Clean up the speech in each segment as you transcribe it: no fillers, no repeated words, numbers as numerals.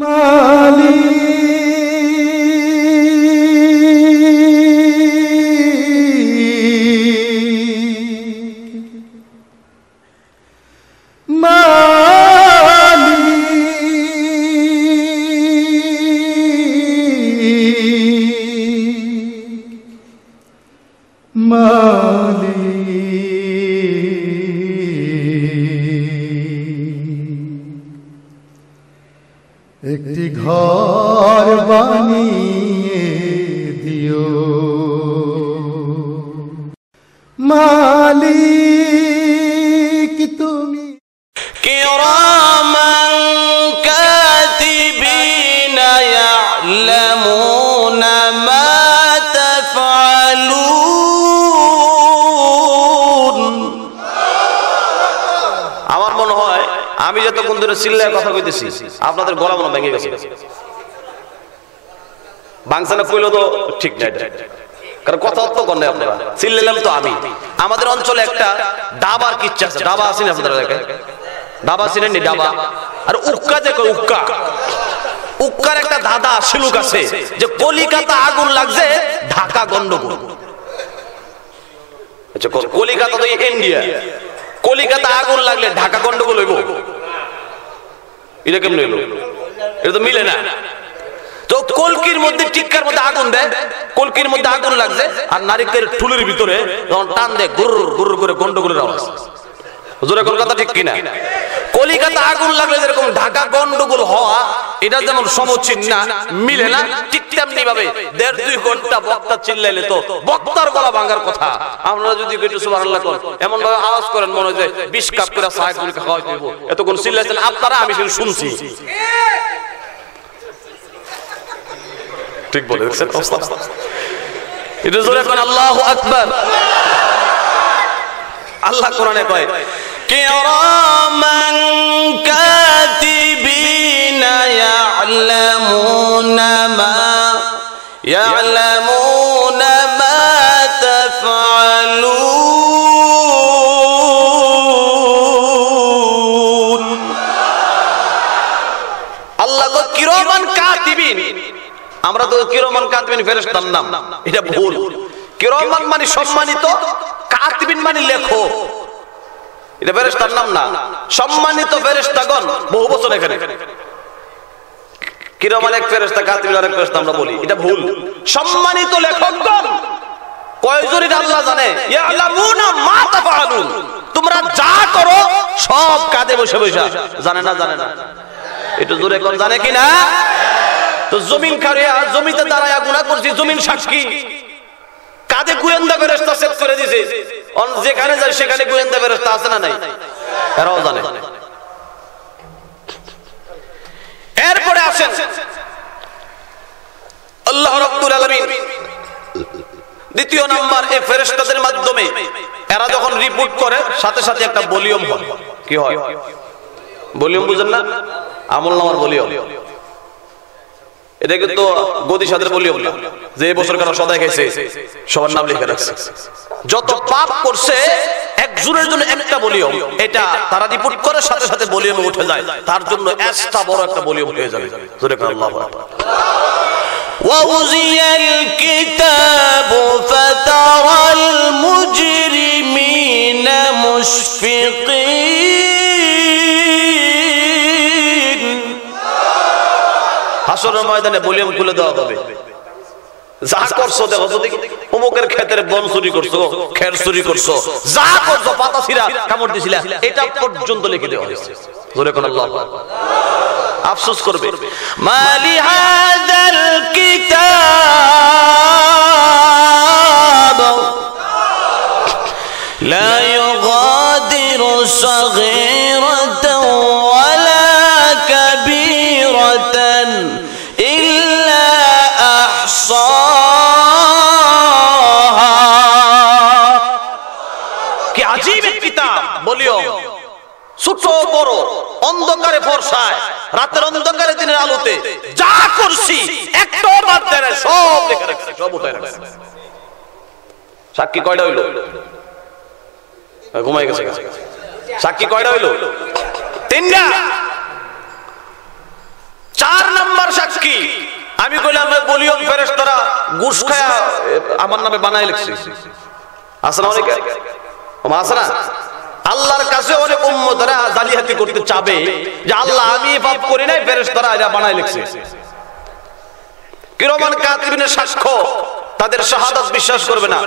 মালিক একটি ঘর বানিয়ে দিও মালিক তুমি কিরামান কাতিবিনা ইয়ালামুনা মা তাফআলুন। আমার মনে হয় আমি যতক্ষণ ধরে চিল্লায় কথা কইতেছি আপনাদের গলা মনে ভেঙে গেছে। বাংসানা কইলো তো ঠিক নাই, কারণ কথা তো কর নাই আপনারা চিল্লালাম তো আমি। আমাদের অঞ্চলে একটা ডাবার কিচ্ছা আছে। ডাবা আছে না আপনাদের এলাকায়? ডাবা চিনেন নি? ডাবা আর উক্কা যে কয় উক্কা, উক্কার একটা দাদা শিলুক আছে যে কলিকাতা আগুন লাগছে ঢাকা গন্ডগোল। আচ্ছা কলিকাতা তো ইন্ডিয়া, কলিকাতা আগুন লাগলে ঢাকা গন্ডগোল হইব? এটা কেমন হইল? এটা তো মিলে না। তো কলকির মধ্যে টিক্কার মধ্যে আগুন দেয়, কলকির মধ্যে আগুন লাগছে আর নারিকেলের ঠুলের ভিতরে যখন টান দেয় গুর গুর করে গন্ডগোলের আওয়াজ। জোরে কলকাতা ঠিক কিনা? কলিকাতা আগুন লাগলে যেরকম ঢাকা গন্ডগোল হওয়া এটা যেমন সমচিন না, মিলে না, ঠিক তেমনি ভাবে 1.5-2 ঘন্টা বক্তা চিল্লাইলে তো বক্তার গলা ভাঙার কথা। আমরা যদি একটু সুবহানাল্লাহ কোন এমন ভাবে আওয়াজ করেন মনে হয় 20 কাপ করে চা করে খাওয়াই দেব, এতক্ষণ চিল্লাইছেন আপনারা, আমি শুধু শুনছি। ঠিক বলে দেখছেন অবস্থা? এটা জোরে কোন আল্লাহু আকবার। আল্লাহ কোরআনে কয় কিরামান কাতিবিনা ইয়ালামুনা মা তাফআলুন। আল্লাহ কয় কিরামান কাতিবিন। আমরা তো কিরামান কাতিবিন ফেরেশতার নাম, এটা ভুল। কিরামান মানে সম্মানিত, কাতিবিন মানে লেখক, এটা ফেরেশতার নাম না। সম্মানিত ফেরেশতাগণ বহু বছর এখানে। কিরামান এক ফেরেশতা, কাতিবিন আরেক ফেরেশতা আমরা বলি, এটা ভুল। সম্মানিত লেখকগণ কয়জন এটা আল্লাহ জানে। ইয়ালামুনা মা তাফআলুন, তোমরা যা করো সব কাঁধে বসে বসে জানে না? জানে না? একটু জোরে কোন জানে কিনা? তো জমিন খারিয়া জমিতে দাঁড়ায়া গুনাহ করছি, জমিন সাক্ষী। কাঁধে গোয়েন্দা ফেরেশতা সেট করে দিয়েছে, যেখানে যায় সেখানে গোয়েন্দা ফেরেশতা আছে না নাই? এরাও জানে। এরপরে আসেন আল্লাহ রাব্বুল আলামিন দ্বিতীয় নাম্বার, এই ফেরেশতাদের মাধ্যমে এরা যখন রিপোর্ট করে সাথে সাথে একটা ভলিউম হয়। কি হয়? ভলিউম বুঝেন না? আমলনামার ভলিউম। এটা কিন্তু গদি সাদের ভলিউম না যে বছর কারো সদাই খাইছে সবার নাম লিখে রাখছে। যত পাপ করছে একজনের জন্য একটা ভলিউম, এটা তারা রিপোর্ট করে সাথে সাথে ভলিউমে উঠে যায়, তার জন্য এক্সট্রা বড় একটা ভলিউম হয়ে যাবে। জোরে করে আল্লাহু আকবার। ওয়াউজিয়াল কিতাবু ফাতারাল মুজরিমিনা মুশফিকিন। হাসরের ময়দানে ভলিউম খুলে দেওয়া হবে। যা করছো দেখো, যদি অমুকের ক্ষেতের বন চুরি করছো, খের চুরি করছো, যা করছো, পাতা ছিঁড়া কামড় দিছিলা, এটা পর্যন্ত লিখে দেওয়া হয়েছে। জোরে কোন আল্লাহু আকবার। আফসোস করবে, মালি হাযাল কিতাব লা ইউগাদিরু সাগীরাতান ওয়ালা কাবীরাতান ইল্লা আহসাহা। কি আজীব এক কিতাব! বলিও ছোট বড়, অন্ধকারে ফর্সায়, রাতের অন্ধকারে দিনের আলোতে যা করছি একটাও বাদ দেয় না, সব লেখা রাখছে, সব উঠায় রাখছে। সাক্ষী কয়টা হইল? ঘুমাই গেছে। সাক্ষী কয়টা হইল? 3টা। 4 সাক্ষী। আমি কইলাম বলিয়ম ফেরেশতারা ঘুষ খায়া আমার নামে বানায় লিখছে। আসসালামু আলাইকুম। আসসালাম। আল্লাহর কাছে অনেক উম্মতরা জালিয়াতি করতে চাবে যে আল্লাহ আমি পাপ করি নাই, ফেরেশতারা এরা বানায় লিখছে। কিরমান কাতিবিনের সাক্ষ্য, তাদের শাহাদাত বিশ্বাস করবে না,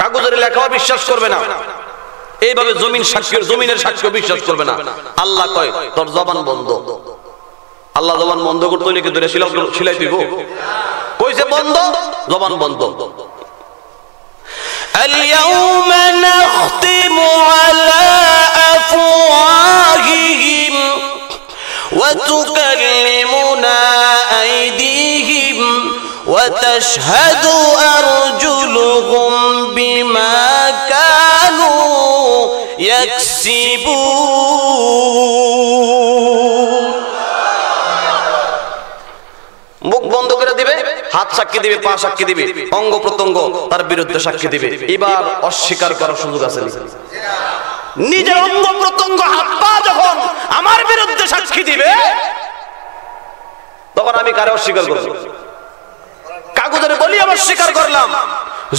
কাগজের লেখাও বিশ্বাস করবে না, এইভাবে জমিনের সাক্ষ্য বিশ্বাস করবে না। আল্লাহ কয় তোর জবান বন্ধ। আল্লাহ জবান বন্ধ করতে হইলে কি ধরে সিলাই দিব? কইছে বন্ধ, জবান বন্ধ। اليوم نختم على أفواههم وتكلمنا أيديهم وتشهد أرجلهم بما كانوا يكسبون। মুখ বন্ধ করে দিবে, হাত সাক্ষী দিবে, পা সাক্ষী দিবে, অঙ্গ প্রত্যঙ্গ তার বিরুদ্ধে সাক্ষী দিবে। এবার অস্বীকার করার সুযোগ আছে? নিজের অঙ্গ প্রত্যঙ্গ হাত পা যখন আমার বিরুদ্ধে সাক্ষী দিবে, তখন আমি কারে অস্বীকার করব? কাগজের বলি আমি অস্বীকার করলাম,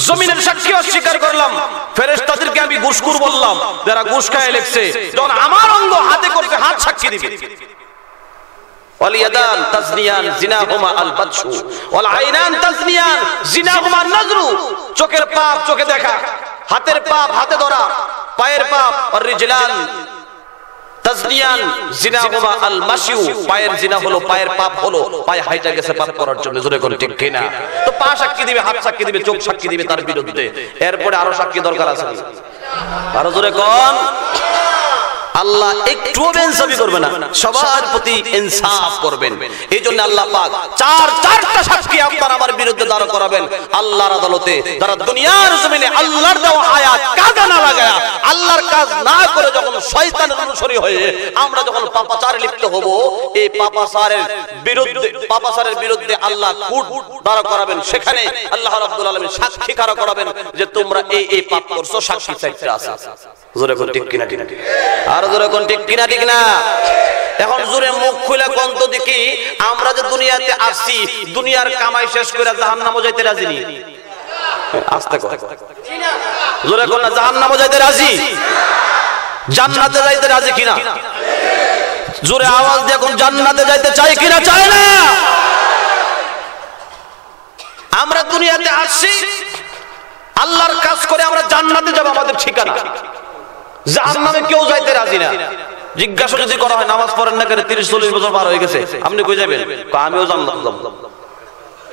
জমিনের সাক্ষী অস্বীকার করলাম, ফেরেশতাদেরকে আমি ঘুষখোর বললাম যারা ঘুষ খায় লিখছে, যখন আমার অঙ্গ হাতে করতে হাত সাক্ষী দিবে। ওয়ালিয়াদান তাজনিয়ান জিনাহুমা আল বাতশু ওয়াল আইনান তাজনিয়ান জিনাহুমা নাজরু। চোখের পাপ চোখে দেখা, হাতের পাপ হাতে ধরা, পায়ের পাপ আর রিজলান তাজনিয়ান জিনাহুমা আল মাশিউ। পায়ের জিনা হলো, পায়ের পাপ হলো পায়ে হাইটা গেছে পাপ করার জন্য। জোরে কোন ঠিক কিনা? তো পা সাক্ষী দিবে, হাত সাক্ষী দিবে, চোখ সাক্ষী দিবে তার বিরুদ্ধে। এরপরে আরো সাক্ষী দরকার আছে। আরো জোরে কোন। আল্লাহ একটুও বেইনসাফি করবে না, সবার প্রতি ইনসাফ করবেন। এই জন্য আল্লাহ পাক চারটা সাক্ষী আপনার আমার বিরুদ্ধে দাঁড় করাবেন আল্লাহর আদালতে, যারা দুনিয়ার জমিনে আল্লাহর দেওয়া আয়াত কাজে না লাগায়া, আল্লাহর কাজ না করে যখন শয়তানের অনুসারী হয়ে আমরা যখন পাপাচারে লিপ্ত হব, এই পাপাচারের বিরুদ্ধে আল্লাহ কোর্ট দাঁড় করাবেন। সেখানে আল্লাহ রাব্বুল আলামিন সাক্ষী খাড়া করাবেন যে তোমরা এই পাপ করছো, সাক্ষী চাইতে আছে। জোরে কোন ঠিক কিনা? ঠিক। আর জোরে কোন ঠিক কিনা? ঠিক না? এখন জোরে মুখ খুলে কোন তো দেখি, আমরা যে দুনিয়াতে আসছি, দুনিয়ার কামাই শেষ করে জাহান্নামে যাইতে রাজি নি? আস্তে কর। জোরে কোন, জাহান্নামে যাইতে রাজি? জান্নাতে যাইতে রাজি কিনা? জোরে আওয়াজ দিয়ে কোন জান্নাতে যাইতে চাই কিনা? চায় না। আমরা দুনিয়াতে আসছি আল্লাহর কাজ করে আমরা জান্নাতে যাব, আমাদের ঠিকানা। জাহান্নামে কেউ যাইতে রাজি না। জিজ্ঞাসা যদি করা হয় নামাজ পড়েন না কেন, 30-40 বছর পার হয়ে গেছে, আপনি কই যাবেন? আমিও জান্নাতে যাব।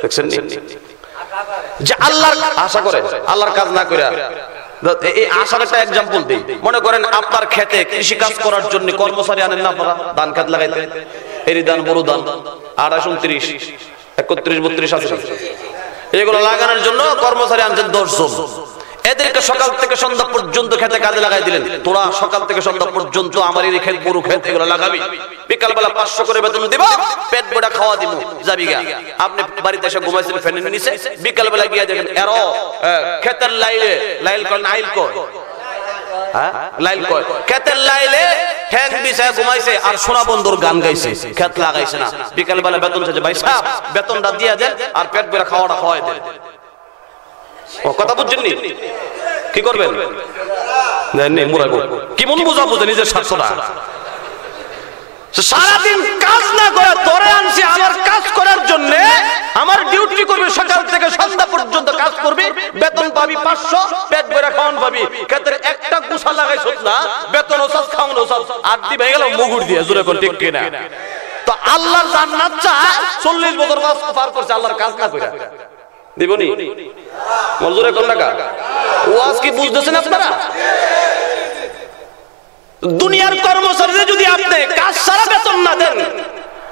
দেখছেন যে আল্লাহর আশা করে আল্লাহর কাজ না করে। এই আশার একটা एग्जांपल দেই। মনে করেন আপনার ক্ষেতে কৃষি কাজ করার জন্য কর্মচারী আনেন না, আপনারা ধান খেত লাগাইতে, এরি ধান, বড় ধান 28, 29, 31, 32 আছে, এগুলো লাগানোর জন্য কর্মচারী আনছেন 10 জন। এদেরকে সকাল থেকে সন্ধ্যা পর্যন্ত খেতে কাজে লাগাই দিলেন। তোরা সকাল থেকে সন্ধ্যা পর্যন্ত আমার এই ক্ষেত, বড় ক্ষেত, এগুলো লাগাবি। বিকাল বেলা 500 করে বেতন দিব, পেট ভরা খাওয়া দিব, যাবি গা। আপনি বাড়িতে এসে ঘুমাইছেন ফ্যানের নিচে, বিকাল বেলা গিয়ে দেখেন এরো ক্ষেতের লাইল কয়, নাইল কয়, হ্যাঁ লাইল কয়, ক্ষেতের লাইলে ঠ্যাং বিছায় ঘুমাইছে আর সোনা বন্ধুর গান গাইছে, ক্ষেত লাগাইছে না। বিকাল বেলা বেতন চাইছে, ভাই সাহেব বেতনটা দিয়ে দেন আর পেট ভরা খাওয়াটা খাওয়াই দেন। কথা বুঝছেননি? কি করবেন? কি মন বোঝা বুঝে নিজের স্বার্থটা। সারাদিন কাজ না করে ধরে আনছি আমার কাজ করার জন্য, আমার ডিউটি করবে, সকাল থেকে সন্ধ্যা পর্যন্ত কাজ করবি, বেতন পাবি 500, পেট ভরে খাওয়ান পাবি। ক্ষেতের একটা গুছা লাগাইছ না, বেতন ওসাস, খাওয়ান ওসাস, আর দিবে গেল মুগুর দিয়ে। জোরে কোন ঠিক কিনা? তো আল্লাহর জান্নাত চায়, 40 বছর পার করছে আল্লাহর কাজ না করে, দিবনি? মজুরে কোন টাকা? ওয়াজ কি বুঝতেছেন আপনারা? দুনিয়ার কর্মচারীদের যদি আপনি কাজ ছাড়া বেতন না দেন,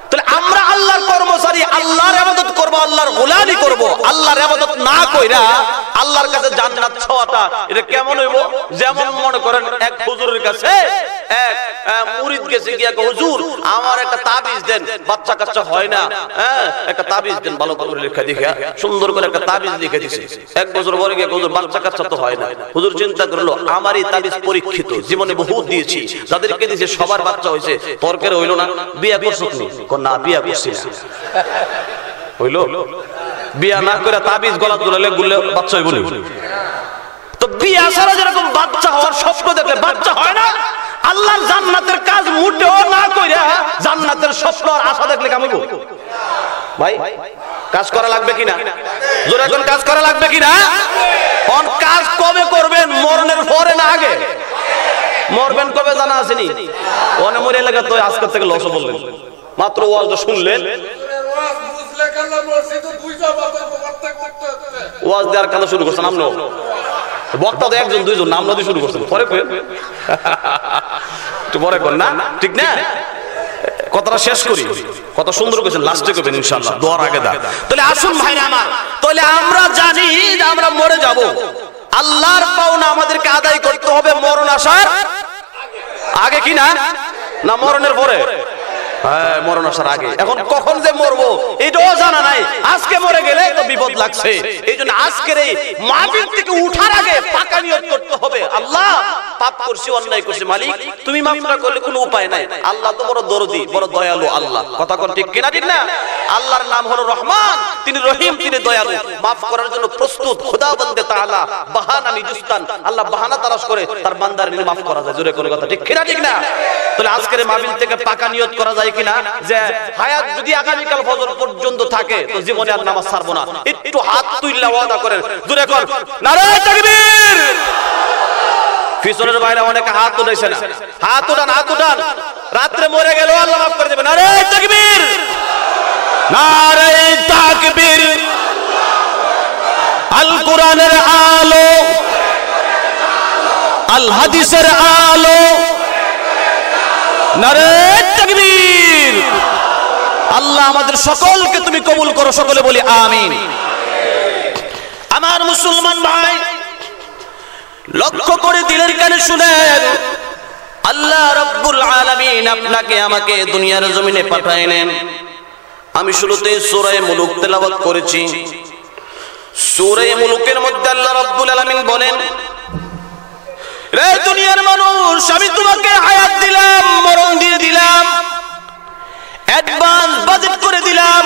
তাহলে আমরা আল্লাহর কর্মচারী, আল্লাহর ইবাদত করব, আল্লাহর গোলামি করব। আল্লাহর ইবাদত না কইরা আল্লাহর কাছে জান্নাত চাওয়াটা এটা কেমন হইব? যেমন মনে করেন এক হুজুরের কাছে এক মুরিদ কাছে গিয়া কয় হুজুর আমার একটা তাবিজ দেন, বাচ্চা কাচ্চা হয় না, হ্যাঁ একটা তাবিজ দেন, ভালো করে লেখা দেখে সুন্দর করে একটা তাবিজ লিখে দিছে। 1 বছর পরে গিয়ে হুজুর বাচ্চা কাচ্চা তো হয় না। হুজুর চিন্তা করলো আমার এই তাবিজ পরীক্ষিত, জীবনে বহুত দিয়েছি, যাদেরকে দিয়েছে সবার বাচ্চা হয়েছে, তরকারি হইলো না, বিয়া করছো তুমি? না বিয়া করছি না। হইলো বিয়া না করে তাবিজ গলা তুলে গুললে বাচ্চা হইব না। তো বিয়া ছাড়া যেরকম বাচ্চা হওয়ার স্বপ্ন দেখলে বাচ্চা হয় না, আল্লাহর জান্নাতের কাজ মোটেও না কইরা জান্নাতের স্বপ্ন আর আশা দেখলে কেমন ভাই? কাজ করা লাগবে কিনা? জোরে এখন কাজ করা লাগবে কিনা? কোন কাজ কবে করবেন? মরণের পরে না আগে? মরবেন কবে জানা আছে নি? ওনে মরে লাগা তো আজকে থেকে লস বললেন, মাত্র ওয়াজ শুনলেন, ওয়াজ দেওয়ার কাজ শুরু করছেন আমনো, বক্তা তো 1 জন 2 জন নাম নদী শুরু করছেন, পরে কই একটু পরে কর না, ঠিক না? কথাটা শেষ করি, কত সুন্দর করেছেন, লাস্টে করবেন ইনশাআল্লাহ, দোয়ার আগে দা। তাহলে আসুন ভাইরা আমার, তাহলে আমরা জানি যে আমরা মরে যাব, আল্লাহর পাওনা আমাদেরকে আদায় করতে হবে মরণ আসার আগে কি না? না মরণের পরে? হ্যাঁ মরণ আসার আগে। এখন কখন যে মরবো এটাও জানা নাই, আজকে মরে গেলে তো বিপদ লাগছে। এই জন্য আজকের এই মাহফিল থেকে উঠার আগে পাকা নিয়ত করতে হবে, আল্লাহ পাপ করছি, অন্যায় করছি, মালিক তুমি মাফ না করলে কোনো উপায় নাই। আল্লাহ তো বড় দরদি, বড় দয়ালু আল্লাহ, কথা কোন ঠিক কিনা? ঠিক না? আল্লাহর নাম হলো রহমান, তিনি রহিম, তিনি দয়ালু, মাফ করার জন্য প্রস্তুত। খোদাবন্দে তাআলা বাহানা নিজুস্তান, আল্লাহ বাহানা তালাশ করে তার বান্দার মাফ করা যায়। জোরে করে কথা ঠিক কিনা? ঠিক না? তাহলে আজকের মাহফিল থেকে পাকা নিয়ত করা যায় কিনা যে হায়াত যদি আগামীকাল ফজর পর্যন্ত থাকে তো জীবনে আর নামাজ ছাড়বো না। একটু হাত তুইলা ওয়াদা করেন, জোরে কর নারে তাকবীর। পিছনের বাইরে অনেকে হাত উঠাইছে না, হাত উঠান, হাত উঠান। রাত্রে মরে গেল আল্লাহ মাফ করে দেবে। নারে তাকবীর, নারে তাকবীর। আল কোরআনের আলো, আল হাদিসের আলো, নারে তাকবীর। আল্লাহ আমাদের সকলকে তুমি কবুল করো, সকলে বলি আমিন। আমার মুসলমান ভাই লক্ষ্য করে দিলের কানে শুনেন, আল্লাহ রাব্বুল আলামিন আপনাকে আমাকে দুনিয়ার জমিনে পাঠাইলেন। আমি শুরুতে সূরা মুলুক তেলাওয়াত করেছি। সূরা মুলুকের মধ্যে আল্লাহ রাব্বুল আলামিন বলেন, রে দুনিয়ার মানুষ, আমি তোমাকে হায়াত দিলাম, মরণ দিয়ে দিলাম, অ্যাডভান্স বাজেট করে দিলাম।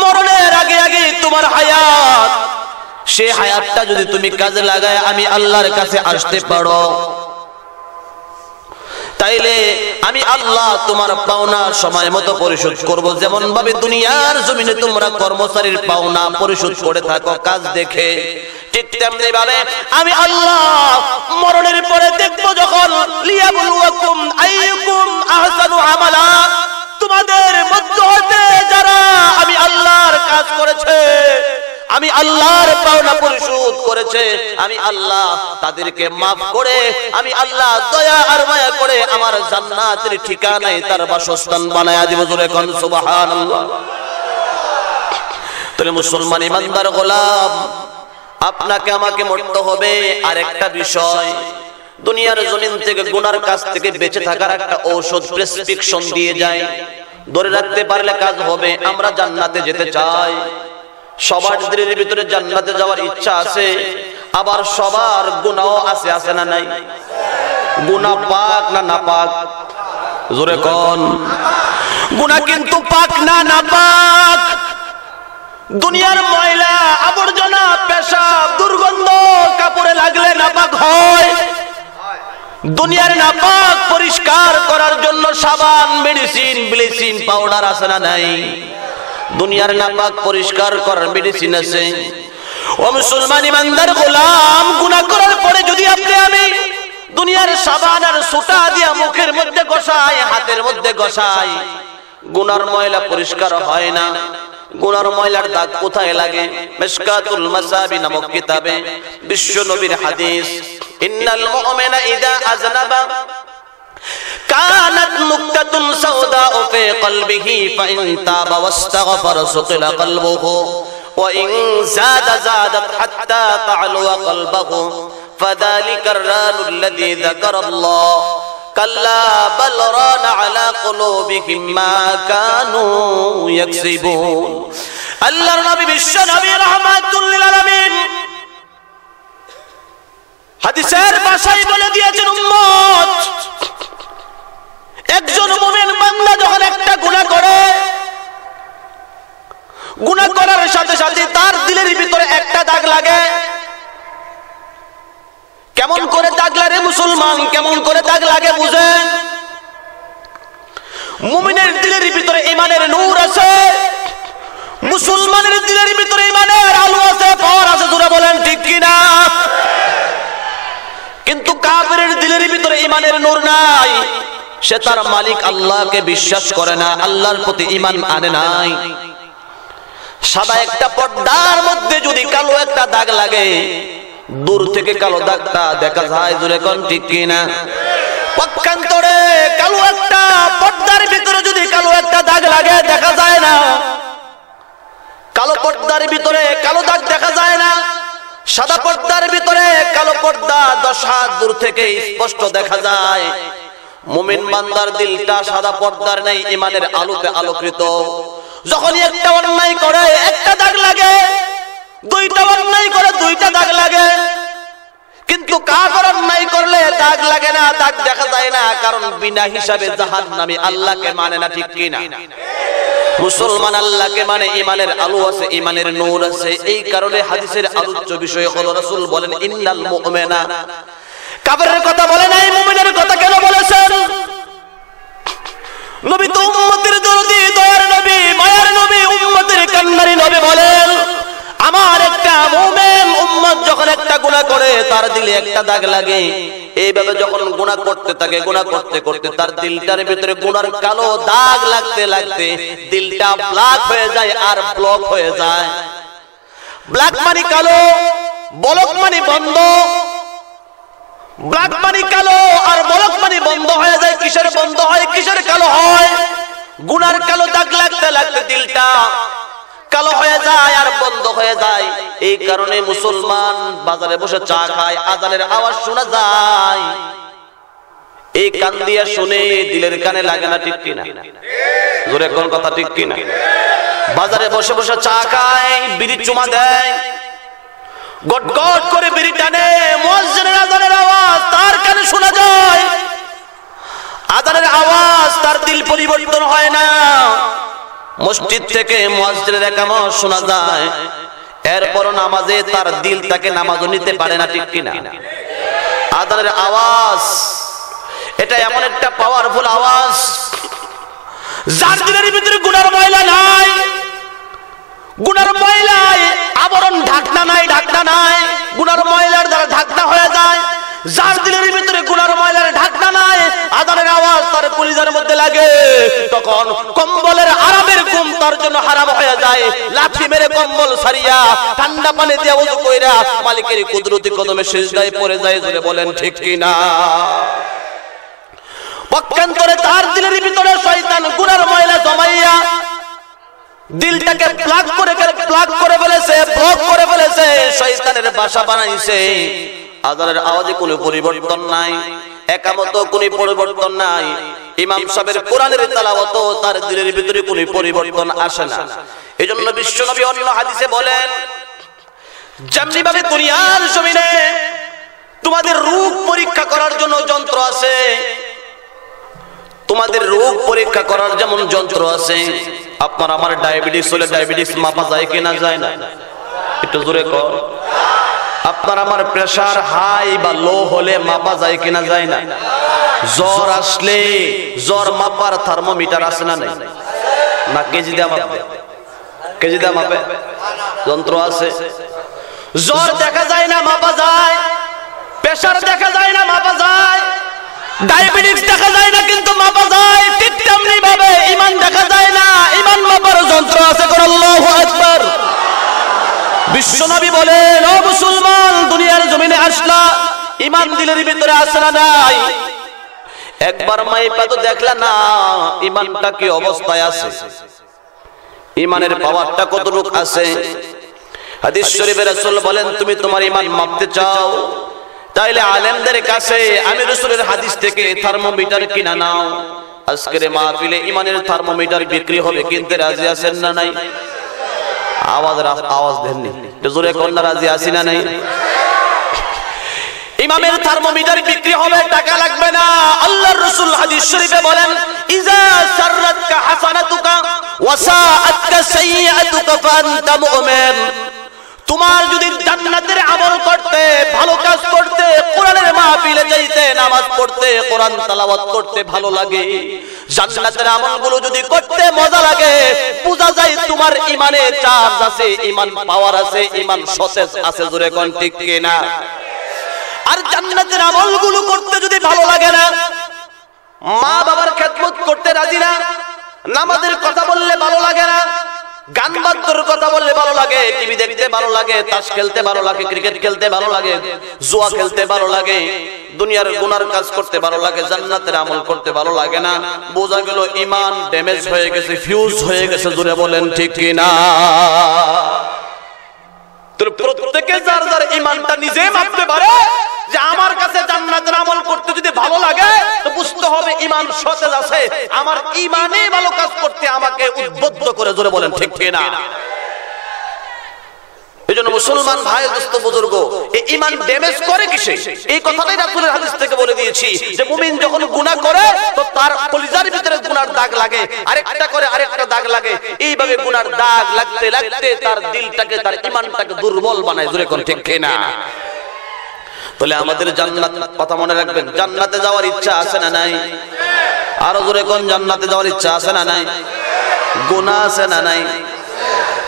মরণের আগে আগে তোমার হায়াত, সেই হায়াতটা যদি তুমি কাজে লাগায় আমি আল্লাহর কাছে আসতে পারো, তাইলে আমি আল্লাহ তোমার পাওনা সময় মতো পরিশোধ করব। যেমন ভাবে দুনিয়ার জমিনে তোমরা কর্মচারীর পাওনা পরিশোধ করে থাকো কাজ দেখে, ঠিক তেমনি ভাবে আমি আল্লাহ মরণের পরে দেখবো যখন, লিয়াবলুয়াকুম আইয়ুকুম আহসানু আমালা, তোমাদের মধ্যে হতে যারা আমি আল্লাহর কাজ করেছে, আমি আল্লাহর পাওনা পরিশোধ করেছে, আমি আল্লাহ তাদেরকে মাফ করে, আমি আল্লাহ দয়া আর মায়া করে আমার জান্নাতের ঠিকানায় তার বাসস্থান বানায়া দিব। জোরে কোন সুবহানাল্লাহ। তাহলে মুসলমান ইমানদার গোলাম, আপনাকে আমাকে মরতে হবে। আর একটা বিষয়, দুনিয়ার জমিন থেকে গুনার কাছ থেকে বেঁচে থাকার একটা ঔষধ প্রেসক্রিপশন দিয়ে যায়, ধরে রাখতে পারলে কাজ হবে। আমরা জান্নাতে যেতে চাই, সবার দিলের ভিতরে জান্নাতে যাওয়ার ইচ্ছা আছে, আবার সবার গুনাহও আছে, আছে না নাই? গুনাহ পাক না নাপাক? জোরে কোন। গুনাহ কিন্তু পাক না নাপাক? দুনিয়ার ময়লা আবর্জনা, পেশাব, দুর্গন্ধ কাপড়ে লাগলে নাপাক হয়। দুনিয়ার নাপাক পরিষ্কার করার জন্য সাবান, মেডিসিন, ব্লিচিং পাউডার আছে না নাই? দুনিয়ার নাপাক পরিষ্কার করার মেডিসিন আছে। ও মুসলমান ইমানদার গোলাম, গুনাহ করার পরে যদি আপনি আমি দুনিয়ার সাবান আর সুতা দিয়া মুখের মধ্যে ঘষাই, হাতের মধ্যে ঘষাই, গুনার ময়লা পরিষ্কার হয় না। গুনার ময়লার দাগ কোথায় লাগে? মিশকাতুল মাসাবি নামক কিতাবে বিশ্ব নবীর হাদিস, ইন্নাল মুমিনা ইযা আযনাবা কানাত নুকতাতুন সাওদাউ ফি কলবিহি ফাইন তাবা ওয়াস্তাগফারা সুকিলা কলবুহু ওয়া ইন যাদা যাদাত হাত্তা তা'লুয়া কলবুহু ফাযালিকা আর-রানু আল্লাযী যাকারাল্লাহ কাল্লা বাল রানা আলা কুলুবিহিম মা কানু ইয়াকসিবুন। আল্লাহর নবী বিশ্ব নবী রাহমাতুল লিল আলামিন হাদিসের ভাষায় বলে দিয়েছেন, উম্মত, একজন মুমিন বান্দা যখন একটা গুনাহ করে, গুনাহ করার সাথে সাথে তার দিলের ভিতরে একটা দাগ লাগে। কেমন করে দাগ লাগে মুসলমান, কেমন করে দাগ লাগে বুঝেন? মুমিনের দিলের ভিতরে ঈমানের নূর আছে, মুসলমানের দিলের ভিতরে ঈমানের আলো আছে, পাওয়ার আছে, জোরে বলেন ঠিক কি না? কিন্তু কাফেরের দিলের ভিতরে ঈমানের নূর নাই, সে তার মালিক আল্লাহকে বিশ্বাস করে না, আল্লাহর প্রতি ঈমান আনে নাই। সাদা একটা পর্দার মধ্যে যদি কালো একটা দাগ লাগে, দূর থেকে কালো দাগটা দেখা যায়, জোরে কোন ঠিক কি না? পক্ষান্তরে কালো একটা পর্দার ভিতরে যদি কালো একটা দাগ লাগে, দেখা যায় না। কালো পর্দার ভিতরে কালো দাগ দেখা যায় না, সাদা পর্দার ভিতরে কালো পর্দা 10 হাত দূর থেকে স্পষ্ট দেখা যায়। মুমিন বান্দার দিলটা সাদা পর্দার নেই, ঈমানের আলোতে আলোকিত। যখন একটা অন্যায় করে একটা দাগ লাগে, দুইটা অন্যায় করে দুইটা দাগ লাগে। কিন্তু কাফের অন্যায় করলে দাগ লাগে না, দাগ দেখা যায় না, কারণ বিনা হিসাবে জাহান্নামী, আল্লাহকে মানে না, ঠিক কি না? মুসলমান আল্লাহকে মানে, ঈমানের আলো আছে, ঈমানের নূর আছে। এই কারণে হাদিসের আলোচ্য বিষয় হলো, রাসূল বলেন ইন্নাল মুমিনা, কাফেরের কথা বলে নাই, মুমিনের কথা কেন বলেছেন? নবী তো উম্মতের দরদি, দয়ার নবী, মায়ার নবী, উম্মতের কান্নারি নবী বলেন, আমার একটা মুমিন উম্মত যখন একটা গুনাহ করে, তার দিলে একটা দাগ লাগে। এইভাবে যখন গুনাহ করতে থাকে, গুনাহ করতে করতে তার দিলটার ভিতরে গুনার কালো দাগ লাগতে লাগতে দিলটা ব্ল্যাক হয়ে যায় আর ব্লক হয়ে যায়। ব্ল্যাক মানে কালো, বলক মানে বন্ধ। ব্ল্যাক মানে কালো আর বলক মানে বন্ধ হয়ে যায়। কিসের বন্ধ হয়, কিসের কালো হয়? গুনার কালো দাগ লাগতে লাগতে দিলটা কালো হয়ে যায় আর বন্ধ হয়ে যায়। এই কারণে মুসলমান বাজারে বসে চা খায়, আজানের আওয়াজ শোনা যায়, এই কান দিয়ে শুনে দিলের কানে লাগে না, ঠিক কিনা? জোরে কোন কথা, ঠিক কিনা? বাজারে বসে বসে চা খায়, বিড়ি চুমা দেয়, গট গট করে বিড়ি টানে, মুয়াজ্জিনের আজানের আওয়াজ তার কানে শোনা যায়, আজানের আওয়াজ তার দিল পরিবর্তন হয় না। মসজিদ থেকে মুয়াজ্জিনের একামত শোনা যায়, এরপর নামাজে তার দিল তাকে নামাজও নিতে পারে না, ঠিক কিনা? আজানের আওয়াজ এটা এমন একটা পাওয়ারফুল আওয়াজ, যার দিলের ভিতরে গুনার ময়লা নাই, গুনার ময়লায় আবরণ ঢাকনা নাই, ঢাকনা নাই, গুনার ময়লার দ্বারা ঢাকনা হয়ে যায়। যার দিলের ভিতরে গুনার ময়লার ঢাকনা নাই, আজানের আওয়াজ তার কলিজার মধ্যে লাগে, তখন কম্বলের আরামের ঘুম তার জন্য হারাম হয়ে যায়। লাঠি মেরে কম্বল ছাড়িয়া ঠান্ডা পানি দিয়ে ওযু কইরা মালিকের কুদরতি কদমে সিজদায় পড়ে যায়, জোরে বলেন ঠিক কি না? পক্ষান্তরে তার দিলের ভিতরে শয়তান গুনার ময়লা জমাইয়া দিলটাকে প্লাগ করে ফেলেছে, ব্লক করে ফেলেছে, শয়তানের বাসা বানাইছে। আজানের আওয়াজে কোনো পরিবর্তন নাই, একামত কোনো পরিবর্তন নাই, ইমাম সাহেবের কোরআনের তেলাওয়াত তার দিলের ভিতরে কোনো পরিবর্তন আসে না। এজন্য বিশ্বনবী অন্য হাদিসে বলেন, যেমনি ভাবে দুনিয়ার জমিনে তোমাদের রূপ পরীক্ষা করার জন্য যন্ত্র আছে, তোমাদের রোগ পরীক্ষা করার যেমন যন্ত্র আছে, আপনার আমার ডায়াবেটিস হলে ডায়াবেটিস মাপা যায় কিনা যায় না? একটু জোরে কর। আপনার আমার প্রেসার হাই বা লো হলে মাপা যায় কিনা যায় না? জ্বর আসলে জ্বর মাপার থার্মোমিটার আছে না নাই? না কেজি দিয়ে মাপে? কেজি দিয়ে মাপে? যন্ত্র আছে। জ্বর দেখা যায় না, মাপা যায়। প্রেসার দেখা যায় না, মাপা যায়। ডায়াবেটিস দেখা যায় না, কিন্তু মাপা যায়। ঠিক তেমনি ভাবে ঈমান দেখা যায় না, ঈমান মাপার যন্ত্র আছে। আল্লাহু আকবার। বিশ্বনবী বলেন, ও মুসলমান, দুনিয়ার জমিনে আসলা, ঈমান দিলের ভিতরে আছে না নাই? একবার মাইপা তো দেখলা না ঈমানটা কি অবস্থায় আছে, ঈমানের পাওয়ারটা কতটুকু আছে। হাদিস শরীফে রাসূল বলেন, তুমি তোমার ঈমান মাপতে চাও, তাইলে আলেমদের কাছে আমি রাসূলের হাদিস থেকে থার্মোমিটার কিনা নাও। আজকের মাহফিলে ইমানের থার্মোমিটার বিক্রি হবে, কিনতে রাজি আছেন না নাই? আওয়াজ দেননি, জোরে কোন রাজি আছি না নাই? ইমামের থার্মোমিটার বিক্রি হবে, টাকা লাগবে না। আল্লাহর রাসূল হাদিস শরীফে বলেন, ইজা সাররাতকা হাসানাতুকা ওয়া সাআতকা সাইয়্যাতুকা ফাআনতা মুমিন। তোমার যদি জান্নাতের আমল করতে, ভালো কাজ করতে, কোরআনের মাহফিলে যাইতে, নামাজ পড়তে, কোরআন তেলাওয়াত করতে ভালো লাগে, জান্নাতের আমলগুলো যদি করতে মজা লাগে, বোঝা যায় তোমার ইমানে চার্জ আছে, ইমান পাওয়ার আছে, ইমান সতেজ আছে। জোরে কোন ঠিক কি না? আর জান্নাতের আমলগুলো করতে যদি ভালো লাগে না, মা বাবার খেদমত করতে রাজি না, নামাজের কথা বললে ভালো লাগে না, গান বাদ্যর কথা বললে ভালো লাগে, টিভি দেখতে ভালো লাগে, তাস খেলতে ভালো লাগে, ক্রিকেট খেলতে ভালো লাগে, জুয়া খেলতে ভালো লাগে, দুনিয়ার গুনার কাজ করতে ভালো লাগে, জান্নাতের আমল করতে ভালো লাগে না, বোঝা গেল ঈমান ড্যামেজ হয়ে গেছে, ফিউজ হয়ে গেছে। জোরে বলেন ঠিক কি না? তো প্রত্যেকে যার যার ঈমানটা নিজে মাপতে পারে যে আমার কাছে জান্নাতের আমল করতে যদি ভালো লাগে, তো বুঝতে হবে ঈমান সতেজ আছে, আমার ঈমানে ভালো কাজ করতে আমাকে উদ্বুদ্ধ করে। জোরে বলেন ঠিক কি না? এজন্য মুসলমান ভাই, দোস্ত, বুজুর্গ, এই ঈমান ড্যামেজ করে কিসে? এই কথাটাই রাসূলের হাদিস থেকে বলে দিয়েছি যে মুমিন যখন গুনাহ করে তো তার কলিজার ভিতরে গুনার দাগ লাগে, আরেকটা করে আরেকটা দাগ লাগে, এইভাবে গুনার দাগ লাগতে লাগতে তার দিলটাকে, তার ঈমানটাকে দুর্বল বানায়। জোরে কোন ঠিক কি না? তাহলে আমাদের জান্নাত কথা মনে রাখবেন, জান্নাতে যাওয়ার ইচ্ছা আছে না নাই? আরো জোরে কোন জান্নাতে যাওয়ার ইচ্ছা আছে না নাই? গুনাহ আছে না নাই?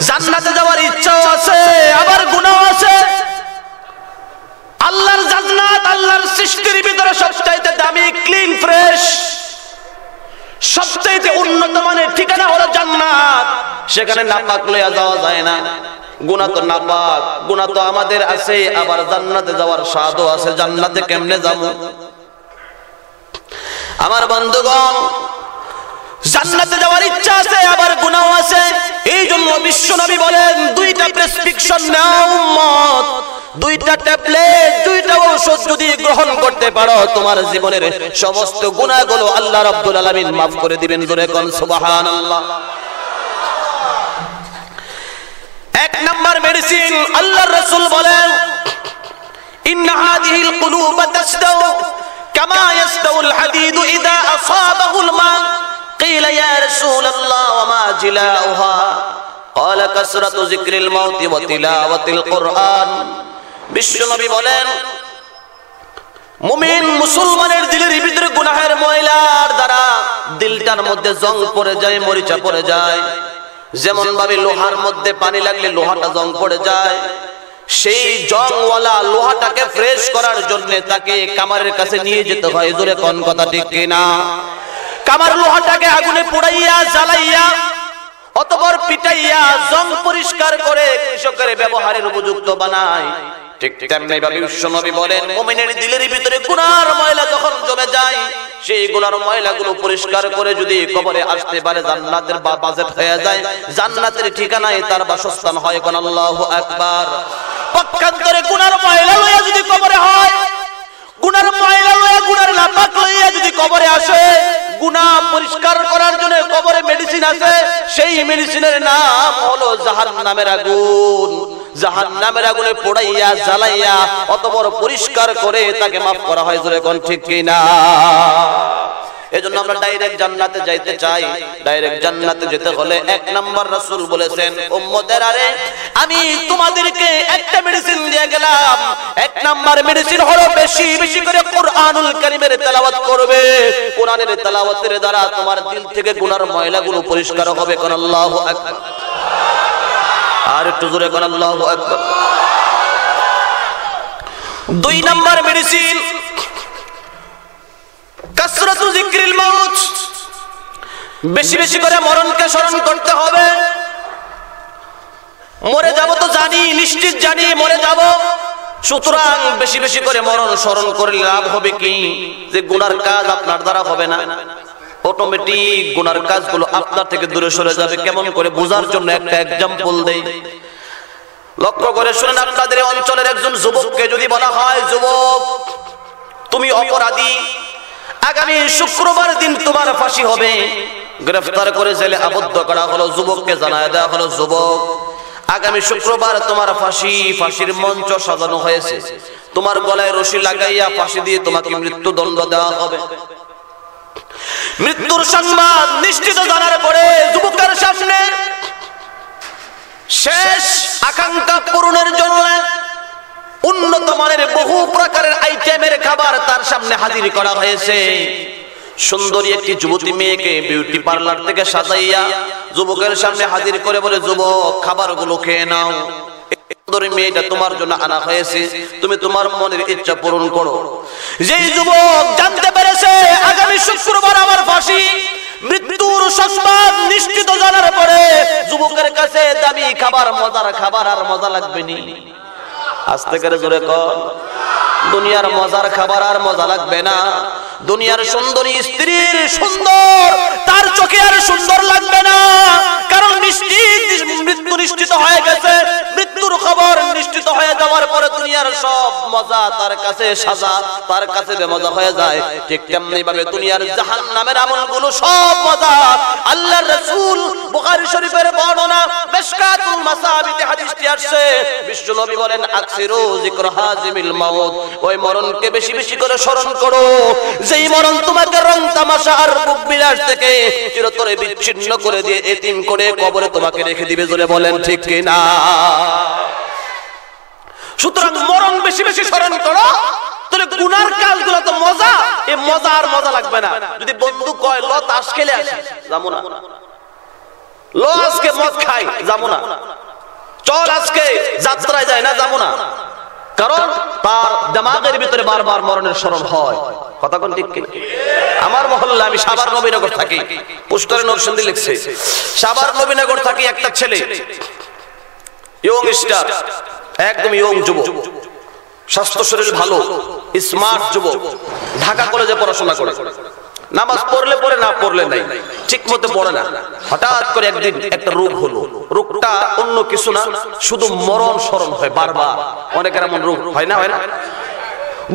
জান্নাতে যাওয়ার ইচ্ছাও আছে, আবার গুনাহ আছে। আল্লাহর জান্নাত, আল্লাহর সৃষ্টির ভিতরে সবচাইতে দামি, ক্লিন, ফ্রেশ, সবচাইতে উন্নত মানের ঠিকানা হলো জান্নাত। সেখানে নাপাক লইয়া যাওয়া যায় না। গুনাহ তো নাপাক, গুনাহ তো আমাদের আছে, আবার জান্নাতে যাওয়ার স্বাদও আছে। জান্নাতে কেমনে যাব? আমার বন্ধুগণ, জান্নাতে যাওয়ার ইচ্ছা আছে, আবার গুনাহ আছে। এই জন্য বিশ্বনবী বলেন, দুইটা প্রেসক্রিপশন নাও উম্মত, দুইটা ট্যাবলেট, দুইটা ঔষধ যদি গ্রহণ করতে পারো, তোমার জীবনের সমস্ত গুনাহগুলো আল্লাহ রাব্বুল আলামিন মাফ করে দিবেন। জোরে কোন সুবহানাল্লাহ। এক নাম্বার মেডিসিন, আল্লাহর রাসূল বলেন, ইন্না হাযিহিল কুলুব তাসদাউ কামা ইয়াসদাউল হাদীদ ইযা আসাবাহুল মা। قيل يا رسول الله وما جلاؤها قال كثرة ذكر الموت وتلاوة القرآن। বিশ্বনবী বলেন, মুমিন মুসলমানের দিলের ভিতরে গুনাহের ময়লার দ্বারা দিলটার মধ্যে জং পড়ে যায়, মরিচা পড়ে যায়। যেমন ভাবে লোহার মধ্যে পানি লাগলে লোহাটা জং পড়ে যায়, সেই জংওয়ালা লোহাটাকে ফ্রেশ করার জন্য তাকে কামারের কাছে নিয়ে যেতে হয়। জোরে কোন কথা ঠিক কিনা? কামার লোহাটাকে আগুনে পোড়াইয়া, জ্বালাইয়া, অতঃপর পিটাইয়া জং পরিষ্কার করে কৃষকের ব্যবহারের উপযুক্ত বানায়। ঠিক তেমনি ভাবে বিশ্বনবী বলেন, মুমিনের দিলের ভিতরে গুনার ময়লা যখন জমে যায়, সেই গুনার ময়লাগুলো পরিষ্কার করে যদি কবরে আসতে পারে, জান্নাতের বাজেট হয়ে যায়, জান্নাতের ঠিকানায় তার বাসস্থান হয়। কোন আল্লাহু আকবার। পক্ষান্তরে গুনার ময়লা লইয়া যদি কবরে হয়, গুনার ময়লা লইয়া, গুনার নাপাক লইয়া যদি কবরে আসে, গুনাহ পরিষ্কার করার জন্য কবরে মেডিসিন আছে, সেই মেডিসিনের নাম হলো জাহান্নামের আগুন। জাহান্নামের আগুনে পোড়াইয়া, জ্বালাইয়া, অতঃপর পরিষ্কার করে তাকে মাফ করা হয়। জোরে কোন ঠিক কি না? এজন্য আমরা ডাইরেক্ট জান্নাতে যাইতে চাই। ডাইরেক্ট জান্নাতে যেতে হলে এক নাম্বার রাসূল বলেছেন, উম্মতের আরে আমি তোমাদেরকে একটা মেডিসিন দিয়ে গেলাম। এক নাম্বার মেডিসিন হলো বেশি বেশি করে কুরআনুল কারীমের তেলাওয়াত করবে। কোরআনের তেলাওয়াতের দ্বারা তোমার দিল থেকে গুনার ময়লাগুলো পরিষ্কার হবে। কোন আল্লাহু আকবার। আর একটু জোরে কোন আল্লাহু আকবার। দুই নাম্বার মেডিসিন, কাসরাতু যিকরিল মাউত। বেশি বেশি করে মরণকে স্মরণ করতে হবে। মরে যাব তো জানি, নিশ্চিত জানি মরে যাব, সুতরাং বেশি বেশি করে মরণ স্মরণ করলে লাভ হবে কি? যে গুনার কাজ আপনার দ্বারা হবে না, অটোমেটিক গুনার কাজগুলো আপনার থেকে দূরে সরে যাবে। কেমন করে বোঝার জন্য একটা এক্সাম্পল দেই। লক্ষ্য করে শুনেন, আপনাদের অঞ্চলের একজন যুবককে যদি বলা হয়, যুবক তুমি অপরাধী, আগামী শুক্রবার দিন তোমার ফাঁসি হবে, গ্রেফতার করে জেলে আবদ্ধ করা হলো, যুবককে জানায় দেওয়া হলো, যুবক আগামী শুক্রবার তোমার ফাঁসি, ফাঁসির মঞ্চ সাজানো হয়েছে, তোমার গলায় রশি লাগাইয়া ফাঁসি দিয়ে তোমাকে মৃত্যুদণ্ড দেওয়া হবে। মৃত্যুর সংবাদ নিশ্চিত জানার পরে যুবকের সামনে শেষ আকাঙ্ক্ষা পূরণের জন্য উন্নত মানের বহু প্রকারের আইটেমের খাবার তার সামনে হাজির করা হয়েছে। সুন্দরী একটি যুবতী মেয়েকে বিউটি পার্লার থেকে সাজাইয়া যুবকের সামনে হাজির করে বলে, যুবক খাবারগুলো খেয়ে নাও, সুন্দরী মেয়েটা তোমার জন্য আনা হয়েছে, তুমি তোমার মনের ইচ্ছা পূরণ করো। যেই যুবক জানতে পেরেছে আগামী শুক্রবার আমার ফাঁসি, মৃত্যুর সংবাদ নিশ্চিত জানার পরে যুবকের কাছে দামি খাবার, মজার খাবার আর মজা লাগবে নি। আস্তে করে জোরে কর, দুনিয়ার মজার খাবার আর মজা লাগবে না। দুনিয়ার সুন্দরী স্ত্রীর সুন্দর তার চোখে আর সুন্দর লাগবে না, কারণ মৃত্যু নিশ্চিত হয়ে গেছে। মৃত্যুর খবর নিশ্চিত হয়ে যাওয়ার পরে দুনিয়ার সব মজা তার কাছে সাজা, তার কাছে বেমজা হয়ে যায়। ঠিক তেমনি ভাবে দুনিয়ার জাহান্নামের আমলগুলো সব মজা। আল্লাহর রাসূল বুখারী শরীফের বর্ণনা মিশকাতুল মাসাবিতে হাদিসটি আসছে, বিশ্বনবী বলেন, আকসিরু যিকর হাজিমিল মাউত, ওই মরণকে বেশি বেশি করে স্মরণ করো, যেই মরণ তোমাকে রং তামাশা আর বুক বিলাস থেকে চিরতরে বিচ্ছিন্ন করে দিয়ে এতিম করে কবরে তোমাকে রেখে দিবে। জোরে বলেন ঠিক কি না? সুতরাং মরণ বেশি বেশি স্মরণ করো, তাহলে গুনার কাজগুলো তো মজা, এই মজা আর মজা লাগবে না। যদি বন্ধু কয় ল তাস খেলে আসি, যাবো না, ল আজকে মদ খাই, যাবো না, চল আজকে যাত্রায় যায় না, যাবো না, কারণ তার দিমাগের ভিতরে বারবার মরণের স্মরণ হয়। কথা কোন ঠিক কি? আমার মহল্লা, আমি সাভার নবীনগর থাকি, পোস্টারে নরসিংদী লিখছে, সাভার নবীনগর থাকি, একটা ছেলে ইয়ং স্টার, একদম ইয়ং যুবক, স্বাস্থ্য শরীর ভালো, স্মার্ট যুবক, ঢাকা কলেজে পড়াশোনা করে, নামাজ পড়লে পড়ে, না পড়লে নাই, ঠিক মতো পড়ে না। হঠাৎ করে একদিন একটা রোগ হলো, রোগটা অন্য কিছু না, শুধু মরণ স্মরণ হয় বারবার। অনেকের এমন রোগ হয় না, হয় না?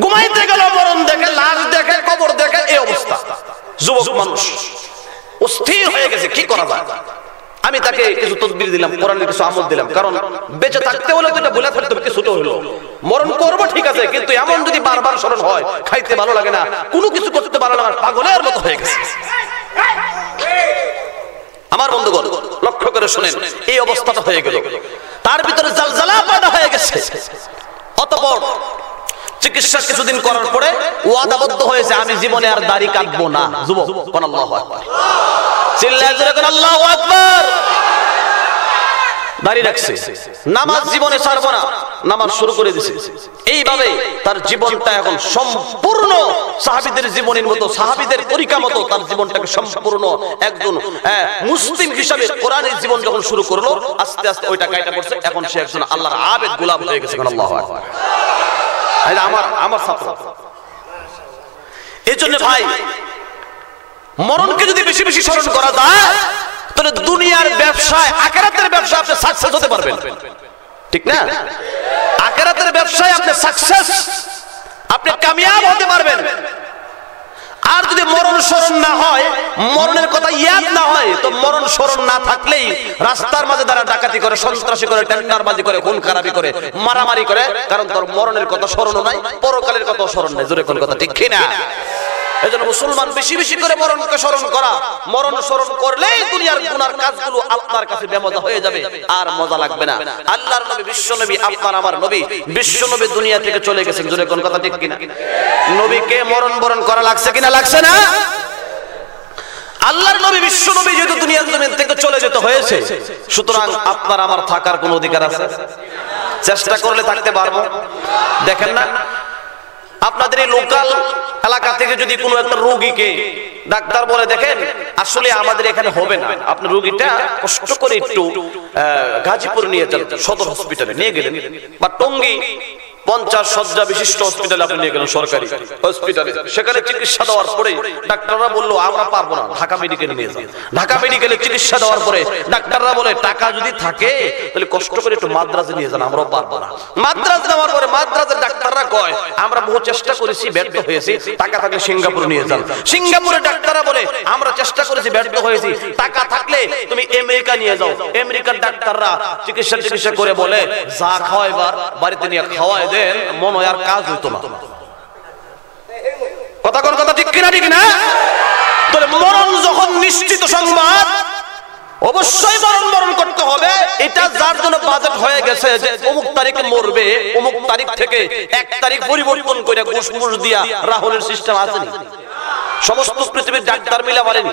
ঘুমাইতে গেল মরণ দেখে, লাশ দেখে, কবর দেখে, এই অবস্থা। যুবক মানুষ অস্থির হয়ে গেছে, কি করা যায়? আমি তাকে কিছু তদবির দিলাম, কোরআনের কিছু আমল দিলাম, কারণ বেঁচে থাকতে হলে তো এটা বলে ফেলতে হবে, কিছু তো হলো, মরণ করবো ঠিক আছে, কিন্তু এমন যদি বারবার স্মরণ হয়, খাইতে ভালো লাগে না, কোনো কিছু করতে ভালো লাগে না, পাগলের মতো হয়ে গেছে। আমার বন্ধুগণ লক্ষ্য করে শুনেন, এই অবস্থাটা হয়ে গেল, তার ভিতরে জালজালা পয়দা হয়ে গেছে। অতঃপর চিকিৎসা কিছুদিন করার পরে ওয়াদাবদ্ধ হয়েছে, আমি জীবনে আর দাড়ি কাটবো না। যুবক কোন আল্লাহু আকবার, চিল্লায় জোরে কোন আল্লাহু আকবার। দাড়ি রাখছে, নামাজ জীবনে ছাড়বো না, নামাজ শুরু করে দিছে। এইভাবে তার জীবনটা এখন সম্পূর্ণ সাহাবীদের জীবনের মতো, সাহাবীদের তরিকা মতো তার জীবনটাকে সম্পূর্ণ একজন মুসলিম হিসাবে কোরআনের জীবন যখন শুরু করলো, আস্তে আস্তে ওইটা কাইটা পড়ছে, এখন সে একজন আল্লাহর আবেদ গোলাম হয়ে গেছে। আল্লাহু আকবার। আমার ছাত্র, এই জন্য ভাই, মরণকে যদি বেশি বেশি স্মরণ করা যায়, তাহলে দুনিয়ার ব্যবসায়, আখিরাতের ব্যবসায় আপনি সাকসেস হতে পারবেন, ঠিক না? আখিরাতের ব্যবসায় আপনি সাকসেস, আপনি কামিয়াব হতে পারবেন। আর যদি মরণ স্মরণ না হয়, মরণের কথা ইয়াদ না হয়, তো মরণ স্মরণ না থাকলেই রাস্তার মাঝে তারা ডাকাতি করে, সন্ত্রাসী করে, টেন্ডারবাজি করে, খুন খারাপি করে, মারামারি করে, কারণ তোর মরণের কথা স্মরণও নাই, পরকালের কথা স্মরণ নাই। জোরে কোন কথা ঠিক কি না? এজন্য মুসলমান বেশি বেশি করে মরণকে স্মরণ করা, মরণ স্মরণ করলেই দুনিয়ার গুনার কাজগুলো আপনার কাছে বেমজা হয়ে যাবে, আর মজা লাগবে না। আল্লাহর নবী, বিশ্ব নবী, আপনার আমার নবী, বিশ্ব নবী দুনিয়া থেকে চলে গেছেন। জোরে কোন কথা ঠিক কিনা? নবীকে মরণ বরণ করা লাগছে কিনা? লাগছে না? আল্লাহর নবী, বিশ্ব নবী যেহেতু দুনিয়ার জমিন থেকে চলে যেতে হয়েছে, সুতরাং আপনার আমার থাকার কোন অধিকার আছে? চেষ্টা করলে থাকতে পারবো। দেখেন না, আপনাদের এই লোকাল এলাকা থেকে যদি কোনো একটা রোগীকে ডাক্তার বলে, দেখেন আসলে আমাদের এখানে হবে না, আপনি রোগীটা কষ্ট করে একটু গাজীপুর নিয়ে যান, সদর হসপিটালে নিয়ে গেলেন, বা টঙ্গী 50 শয্যা বিশিষ্ট হসপিটালে আপনি নিয়ে গেলেন, সরকারি হসপিটালে। সেখানে চিকিৎসা দেওয়ার পরে ডাক্তাররা বললো আমরা পারবো না, ঢাকা মেডিকেলে নিয়ে যান। ঢাকা মেডিকেলে চিকিৎসা দেওয়ার পরে ডাক্তাররা বলে টাকা যদি থাকে তাহলে কষ্ট করে একটু মাদ্রাজে নিয়ে যান, আমরাও পারবো না। মাদ্রাজ নেওয়ার পরে মাদ্রাজের ডাক্তাররা কয় আমরা বহু চেষ্টা করেছি, ব্যর্থ হয়েছি, টাকা থাকলে সিঙ্গাপুর নিয়ে যান। সিঙ্গাপুরের ডাক্তাররা বলে আমরা চেষ্টা করেছি, ব্যর্থ হয়েছি, টাকা থাকলে তুমি আমেরিকা নিয়ে যাও। আমেরিকার ডাক্তাররা চিকিৎসা করে বলে যা খাওয়াইবার বাড়িতে নিয়ে খাওয়াই দেন, মনে হয় আর কাজ হইতো না। কথা কোন কথা ঠিক কিনা? ঠিক না? তাহলে মরণ যখন নিশ্চিত সংবাদ, অবশ্যই মরণ করতে হবে। এটা যার জন্য বাজেট হয়ে গেছে যে অমুক তারিখে মরবে, অমুক তারিখ থেকে 1 তারিখ পরিবর্তন করে ঘুষ দিয়া রাহুলের সিস্টেম আছে। সমস্ত পৃথিবীর ডাক্তার মিলা পারেনি।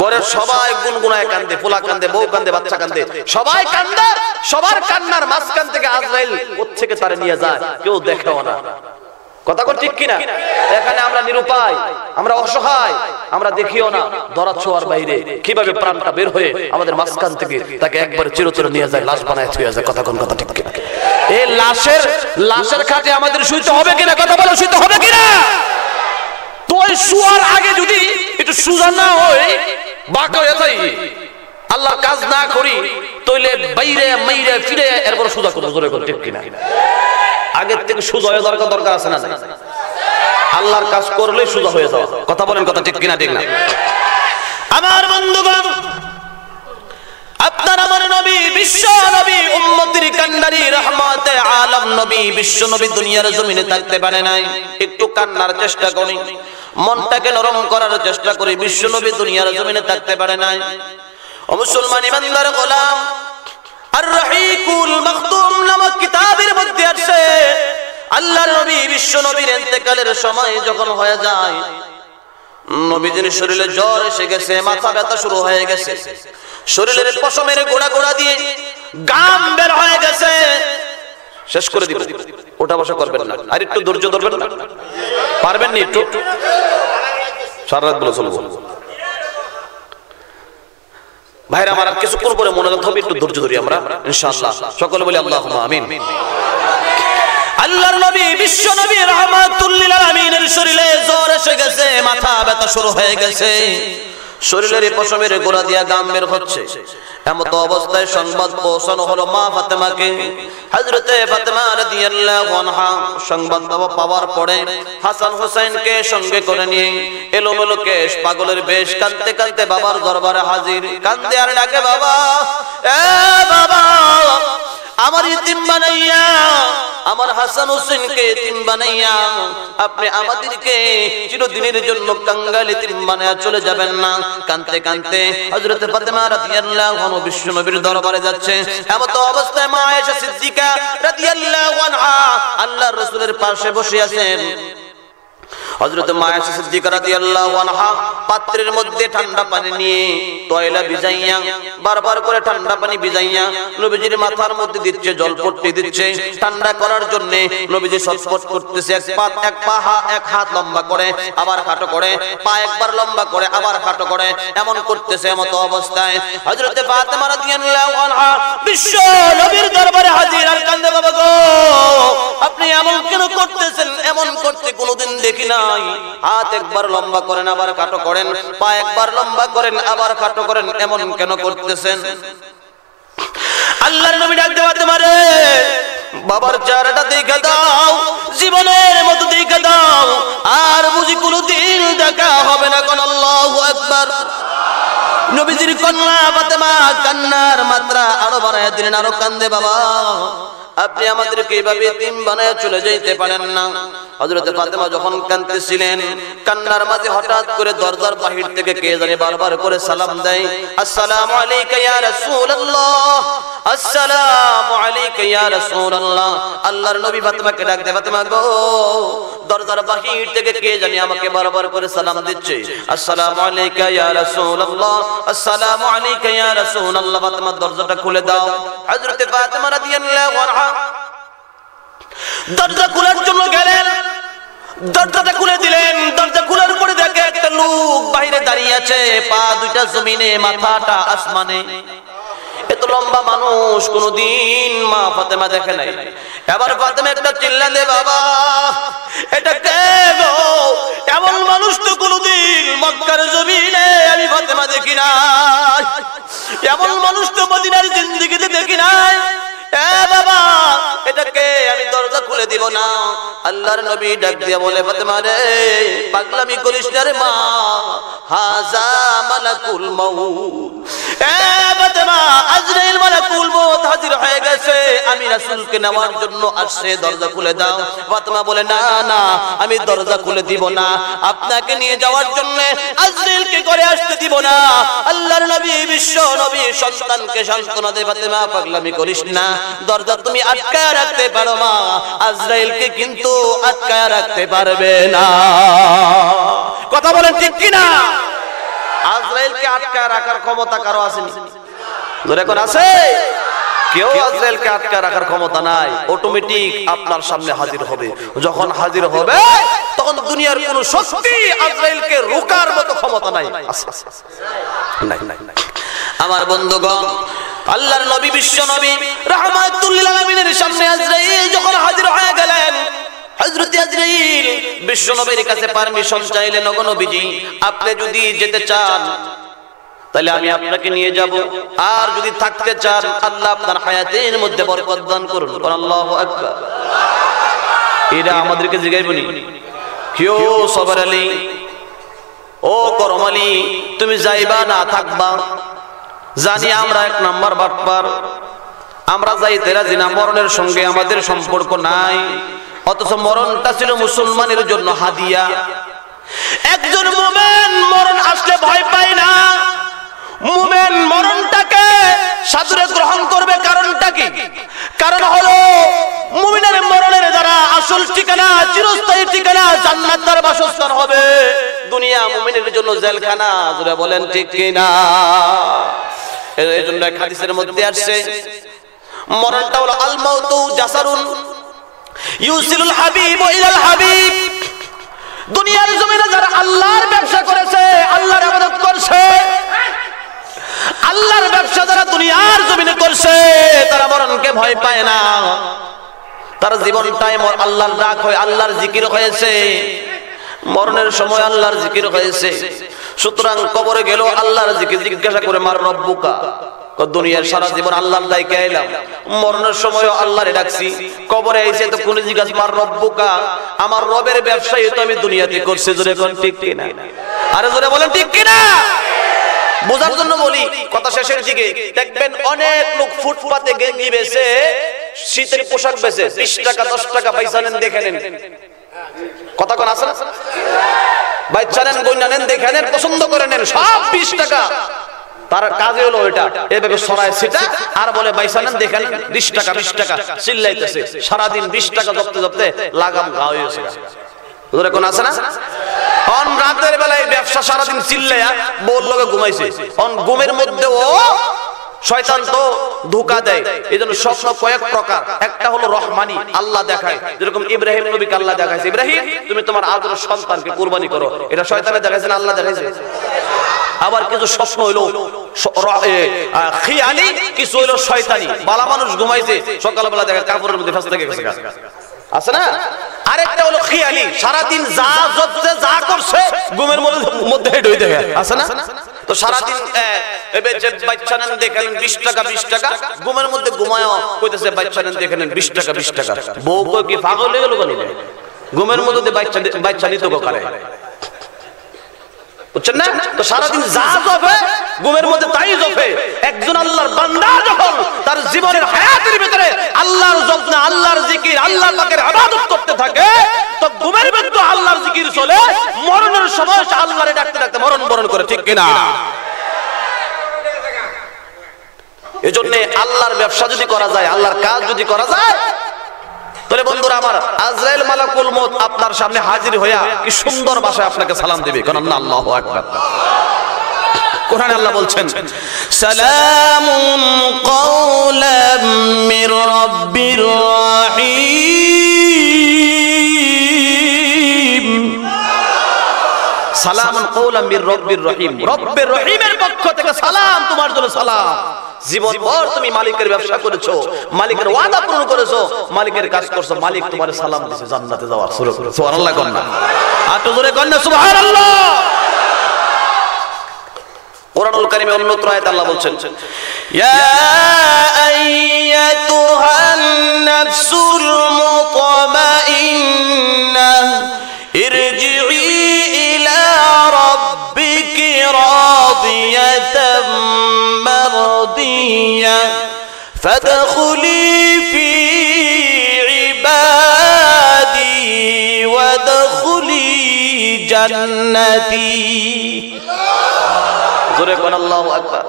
ঘরের সবাই গুনগুনায় কান্দে, পোলা কান্দে, বউ কান্দে, বাচ্চা কান্দে, সবাই কান্দে। সবার কান্নার মাঝখান থেকে আজরাইল কোত্থেকে তারে নিয়ে যায় কেউ দেখেও না। কথা কোন ঠিক কিনা? এখানে আমরা নিরুপায়, আমরা অসহায়, আমরা দেখিও না। ধরা ছোঁয়ার বাইরে কিভাবে প্রাণটা বের হয়ে আমাদের মাঝখান থেকে তাকে একবারে চিরতরে নিয়ে যায়, লাশ বানায় থুয়ে যায়। কথা কোন কথা ঠিক কিনা? এই লাশের খাটে আমাদের শুইতে হবে কিনা? কথা বলো, শুইতে হবে কিনা? তো শুয়ার আগে যদি একটু সুজা না হয়, বাঁকা হয়ে যাই, আল্লাহর কাজ না করি, তাইলে বাইরে মাইরে ফিরে এরপর সুজা করবো। জোরে করে ঠিক কিনা? আগের থেকে সুজা হয়ে দরকার আছে না? আল্লাহর কাজ করলে সুজা হয়ে যাওয়া। কথা বলেন, কথা ঠিক কিনা? ঠিক না? আমার বন্ধুগণ, আপনার আমার নবী, বিশ্ব নবী, উম্মতের কান্ডারি, রহমতে আলম নবী, বিশ্ব নবী দুনিয়ার জমিনে থাকতে পারে নাই। একটু কান্নার চেষ্টা করি, মনটাকে নরম করার চেষ্টা করি। বিশ্ব নবী দুনিয়ার জমিনে থাকতে পারে নাই। ও মুসলমান ইমানদার গোলাম, আর রহিকুল মাখতুম নামক কিতাবের মধ্যে আছে আল্লাহর নবী বিশ্ব নবীর ইন্তেকালের সময় যখন হয়ে যায়, নবীজির শরীরে জ্বর এসে গেছে, মাথা ব্যথা শুরু হয়ে গেছে, শরীরের পশমের গোড়া দিয়ে গাম বের হয়ে গেছে। শেষ করে দিব, ওটা বসা করবেন না, আর একটু ধৈর্য ধরবেন না, পারবেন না? একটু সারা রাত বলে চলবো ভাইরা আমার। কিছুক্ষণ পরে মনে রাখতে হবে, একটু ধৈর্য ধরি আমরা ইনশাআল্লাহ। সকলে বলি আল্লাহুম্মা আমিন। আল্লাহর নবী বিশ্ব নবী রাহমাতুল লিল আলামিনের শরীরে জ্বর এসে গেছে, মাথা ব্যথা শুরু হয়ে গেছে, শরীরের পশমের গোড়া দিয়া গাম বের হচ্ছে। এমত অবস্থায় সংবাদ পৌঁছানো হলো মা ফাতেমাকে। হযরতে ফাতেমা রাদিয়াল্লাহু আনহা সংবাদ পাওয়ার পরে হাসান হোসেনকে সঙ্গে করে নিয়ে এলোমেলো কেশ, পাগলের বেশ, কাঁদতে কাঁদতে বাবার দরবারে হাজির। কাঁদতে আর ডাকে, বাবা, এ বাবা, আমার ইতিম বানাইয়া, আমার হাসান হোসেনকে ইতিম বানাইয়া আপনি আমাদেরকে চিরদিনের জন্য কাঙ্গাল ইতিম বানায়া চলে যাবেন না। কাঁদতে কাঁদতে হযরত ফাতেমা রাদিয়াল্লাহু আনহা বিশ্ব নবীর দরবারে যাচ্ছে। এমত অবস্থায় মা আয়েশা সিদ্দিকা রাদিয়াল্লাহু আনহা আল্লাহর রাসূলের পাশে বসে আছেন। হযরত মা আয়েশা সিদ্দিকা রাদিয়াল্লাহু আনহা পাত্রের মধ্যে ঠান্ডা পানি নিয়ে তয়লা ভিজাইয়া, বারবার করে ঠান্ডা পানি ভিজাইয়া নবীজির মাথার মধ্যে দিচ্ছে, জলপট্টি দিচ্ছে ঠান্ডা করার জন্য। নবীজি ছটফট করতেছে, এক হাত লম্বা করে আবার খাটো করে, পা একবার লম্বা করে আবার খাটো করে, এমন করতেছে। এমত অবস্থায় হযরত ফাতেমা রাদিয়াল্লাহু আনহা বিশ্ব নবীর দরবারে হাজির। আর কান্দে, বাবা গো, আপনি এমন কেন করতেছেন? এমন করতে কোনোদিন দেখি না। হাত একবার লম্বা করেন আবার খাটো করেন, পা একবার লম্বা করেন আবার খাটো করেন, এমন কেন করতেছেন? আল্লাহর নবী ডাক দেওয়া, তোমারে বাবার চেহারাটা দেখে দাও, জীবনের মতো দেখে দাও, আর বুঝি কোনোদিন দেখা হবে না। কোন আল্লাহু আকবার। নবীজির কন্যা ফাতেমা কান্নার মাত্রা আরো বাড়ায় দিলেন, আরো কান্দে, বাবা, আপনি আমাদেরকে এইভাবে এতিম বানায় চলে যেতে পারেন না। হযরত ফাতেমা যখন কাঁদতেছিলেন, কান্নার মাঝে হঠাৎ করে দরজার বাহির থেকে কে জানি বারবার করে সালাম দেয়, আসসালামু আলাইকা ইয়া রাসূলুল্লাহ, আসসালামু আলাইকা ইয়া রাসূলুল্লাহ। আল্লাহর নবী ফাতেমাকে ডাক দেয়, ফাতেমা গো, দরজার বাহির থেকে কে জানি আমাকে বারবার করে সালাম দিচ্ছে, আসসালামু আলাইকা ইয়া রাসূলুল্লাহ, আসসালামু আলাইকা ইয়া রাসূলুল্লাহ। ফাতেমা দরজাটা খুলে দাও। হযরত ফাতেমা রাদিয়াল্লাহু আনহা দরজা খোলার জন্য গেলেন, দরজাটা খুলে দিলেন। দরজা খোলার পরে দেখে একটা লোক বাইরে দাঁড়িয়ে আছে, পা দুইটা জমিনে, মাথাটা আসমানে। এত লম্বা মানুষ কোনদিন মা ফাতেমা দেখে নাই। এবার ফাতেমা একটা চিল্লা দে, বাবা এটা কে গো? এমন মানুষ তো কোনদিন মক্কার জমিনে আমি ফাতেমা দেখি নাই, এমন মানুষ তো মদিনার জিন্দেগিতে দেখি নাই। এ বাবা এটা কে? আমি দরজা খুলে দিব না। আল্লাহর নবী ডাক দিয়া বলে, ফাতেমা রে পাগলামি করিস না রে মা, হাযা মালাকুল মাউত। এ ফাতেমা, আজরাইল মালাকুল মউত হাজির হয়ে গেছে, আমি রাসূলকে নেওয়ার জন্য আসছে, দরজা খুলে দাও। ফাতেমা বলে, না না আমি দরজা খুলে দিব না, আপনাকে নিয়ে যাওয়ার জন্য আজরাইলকে করে আসতে দিব না। আল্লাহর নবী বিশ্ব নবী সন্তানকে সান্ত্বনা দেয়, ফাতেমা পাগলামি করিস না, দরজা তুমি আটকায় রাখতে পারো মা, আজরাইলকে কিন্তু আটকায় রাখতে পারবে না। কথা বলেন ঠিক কি না? আজরাইলকে আটকায় রাখার ক্ষমতা কারো আছে? ধরে কোন আছে? কেউ আজরাইলকে আটকায় রাখার ক্ষমতা নাই। অটোমেটিক আপনার সামনে হাজির হবে। যখন হাজির হবে তখন দুনিয়ার কোন শক্তি আজরাইলকে রোকার মতো ক্ষমতা নাই। আমার বন্ধুগণ, আল্লাহর নবী বিশ্ব নবী রাহমাতুল লিল আলামিনের সামনে আজরাইল যখন হাজির হয়ে গেলেন, হযরত আজরাইল বিশ্ব নবীর কাছে পারমিশন চাইলেন, ওগো নবীজি আপনি যদি যেতে চান তাহলে আমি আপনাকে নিয়ে যাব, আর যদি থাকতে চান আল্লাহ আপনার হায়াতের মধ্যে বরকত দান করুন। আল্লাহু আকবার। এরা আমাদেরকে জিগাইবনি, কেউ সবার আলী ও করম আলী তুমি যাইবা না থাকবা? জানি আমরা এক নাম্বার বাটপার, আমরা যাইতে রাজি না, মরণের সঙ্গে আমাদের সম্পর্ক নাই, অথচ মরণটা ছিল মুসলমানের জন্য হাদিয়া। একজন মুমিন মরণ আসলে ভয় পায় না, মুমিন মরণটাকে সাদরে গ্রহণ করবে। কারণটা কি? কারণ হলো মুমিনের মরণের দ্বারা আসল ঠিকানা, চিরস্থায়ী ঠিকানা জান্নাত তার বাসস্থান হবে। দুনিয়া মুমিনের জন্য জেলখানা। জোরে বলেন ঠিক কি না? এই জন্য এক হাদিসের মধ্যে আসছে মরণটা হলো আল মাউতু জাসারুন ইউসিলুল হাবিব ইলাল হাবিব। দুনিয়ার জমিনে যারা আল্লাহর ব্যবসা করেছে, আল্লাহর ইবাদত করছে, আল্লাহর ব্যবসা যারা দুনিয়ার জমিনে করছে, তারা মরণকে ভয় পায় না। তার জীবনটাই আল্লাহর ডাক হয়, আল্লাহর জিকির হয়েছে, মরণের সময় আল্লাহর জিকির হয়েছে। সুতরাং কবরে গেল আল্লাহর জিকির জিজ্ঞাসা করে মার রব্বুকা, দুনিয়ার সারা জীবন আল্লাহর দায়িত্বে এলাম, মরণের সময় আল্লাহরে ডাকছি, কবরে এসে তো কোন জিজ্ঞাসা মার রব্বুকা, আমার রবের ব্যবসায়ী তো আমি দুনিয়াতে করছি। জোরে বলেন ঠিক কি না? আরে জোরে বলেন ঠিক কি না? বোঝার জন্য বলি, কথা শেষের দিকে দেখবেন অনেক লোক ফুটপাতে গেঞ্জি বেচে, শীতের পোশাক বেচে, 20 টাকা 10 টাকা পয়সা নেন, দেখে নেন। কথা কোন আছে না? বাচ্চা নেন, গয়না নেন, দেখে নেন, পছন্দ করে নেন, সব 20 টাকা। তার কাজে হলো এটা, এভাবে সরায় সেটা আর বলে পয়সা নেন, দেখে নেন, 20 টাকা 20 টাকা চিল্লাইতেছে সারাদিন, 20 টাকা জপতে জপতে লাগাম ঘা হয়েছে। ওদের কোন আছে না? অন রাতের বেলায় ব্যবসা সারাদিন চিল্লায়া বউর লগে ঘুমাইছে, অন ঘুমের মধ্যেও শয়তান তো ধোঁকা দেয়। এজন্য স্বপ্ন কয়েক প্রকার, একটা হলো রহমানি, আল্লাহ দেখায়, যেরকম ইব্রাহিম নবীকে আল্লাহ দেখাইছে, ইব্রাহিম তুমি তোমার আদরের সন্তানকে কুরবানি করো, এটা শয়তানে দেখাইছে না আল্লাহ দেখাইছে? আবার কিছু স্বপ্ন হইলো খিয়ালি, কিছু হইলো শয়তানি। বালা মানুষ ঘুমাইছে, সকালবেলা দেখা কাপড়ের মধ্যে ফাঁস থেকে গেছে, আছে না? আরেকটা হলো খিয়ালি, সারাদিন যা জপছে যা করছে ঘুমের মধ্যে হেড হইতে আছে না? তো সারাদিন বাচ্চা নেন, দেখেন 20 টাকা 20 টাকা, ঘুমের মধ্যে ঘুমায় কইতেছে বাচ্চা নেন, দেখেন 20 টাকা 20 টাকা। বউ কই কি পাগল হয়ে গেল কেন? ঘুমের মধ্যে বাচ্চা নিত করে, বুঝছেন না? তো সারাদিন যা জপে ঘুমের মধ্যে তাই জপে। একজন আল্লাহর বান্দা যখন তার জীবনের হায়াতের ভিতরে আল্লাহর জপ না, আল্লাহর জিকির, আল্লাহর পাকের ইবাদত করতে থাকে, তো ঘুমের মধ্যে আল্লাহর জিকির চলে, মরণের সময় সে আল্লাহরে ডাকতে ডাকতে মরণ বরণ করে, ঠিক কিনা? এজন্য আল্লাহর ব্যবসা যদি করা যায়, আল্লাহর কাজ যদি করা যায়, তাহলে বন্ধুরা আমার আজরাইল মালাকুল মউত আপনার সামনে হাজির হইয়া কি সুন্দর ভাষায় আপনাকে সালাম দিবে। কারণ আল্লাহু আকবার। কোরআনে আল্লাহ বলছেন সালামুন কাওলাম মির রাব্বির রহিম। সালামুন কাওলাম মির রাব্বির রহিম, রব্বের রহিমের পক্ষ থেকে সালাম, তোমার জন্য সালাম। জীবনভর তুমি মালিকের ব্যবসা করেছো, মালিকের ওয়াদা পূরণ করেছো, মালিকের কাজ করছো, মালিক তোমার সালাম দিয়েছে জান্নাতে যাওয়ার। সুবহানাল্লাহ কোন না, আর তো জোরে কোন না সুবহানাল্লাহ। কোরআনুল কারীমে অন্যত্র আয়াত আল্লাহ বলছেন, ইয়া আইয়াতুহান নাফসুল মুতমাইন্নাহ ইরজিই ইলা রাব্বিকি রাদিয়াতাম মারদিয়া ফাদখুলি ফি ইবাদি ওয়াদখুলি জান্নাতি। জোরে কোন আল্লাহু আকবার।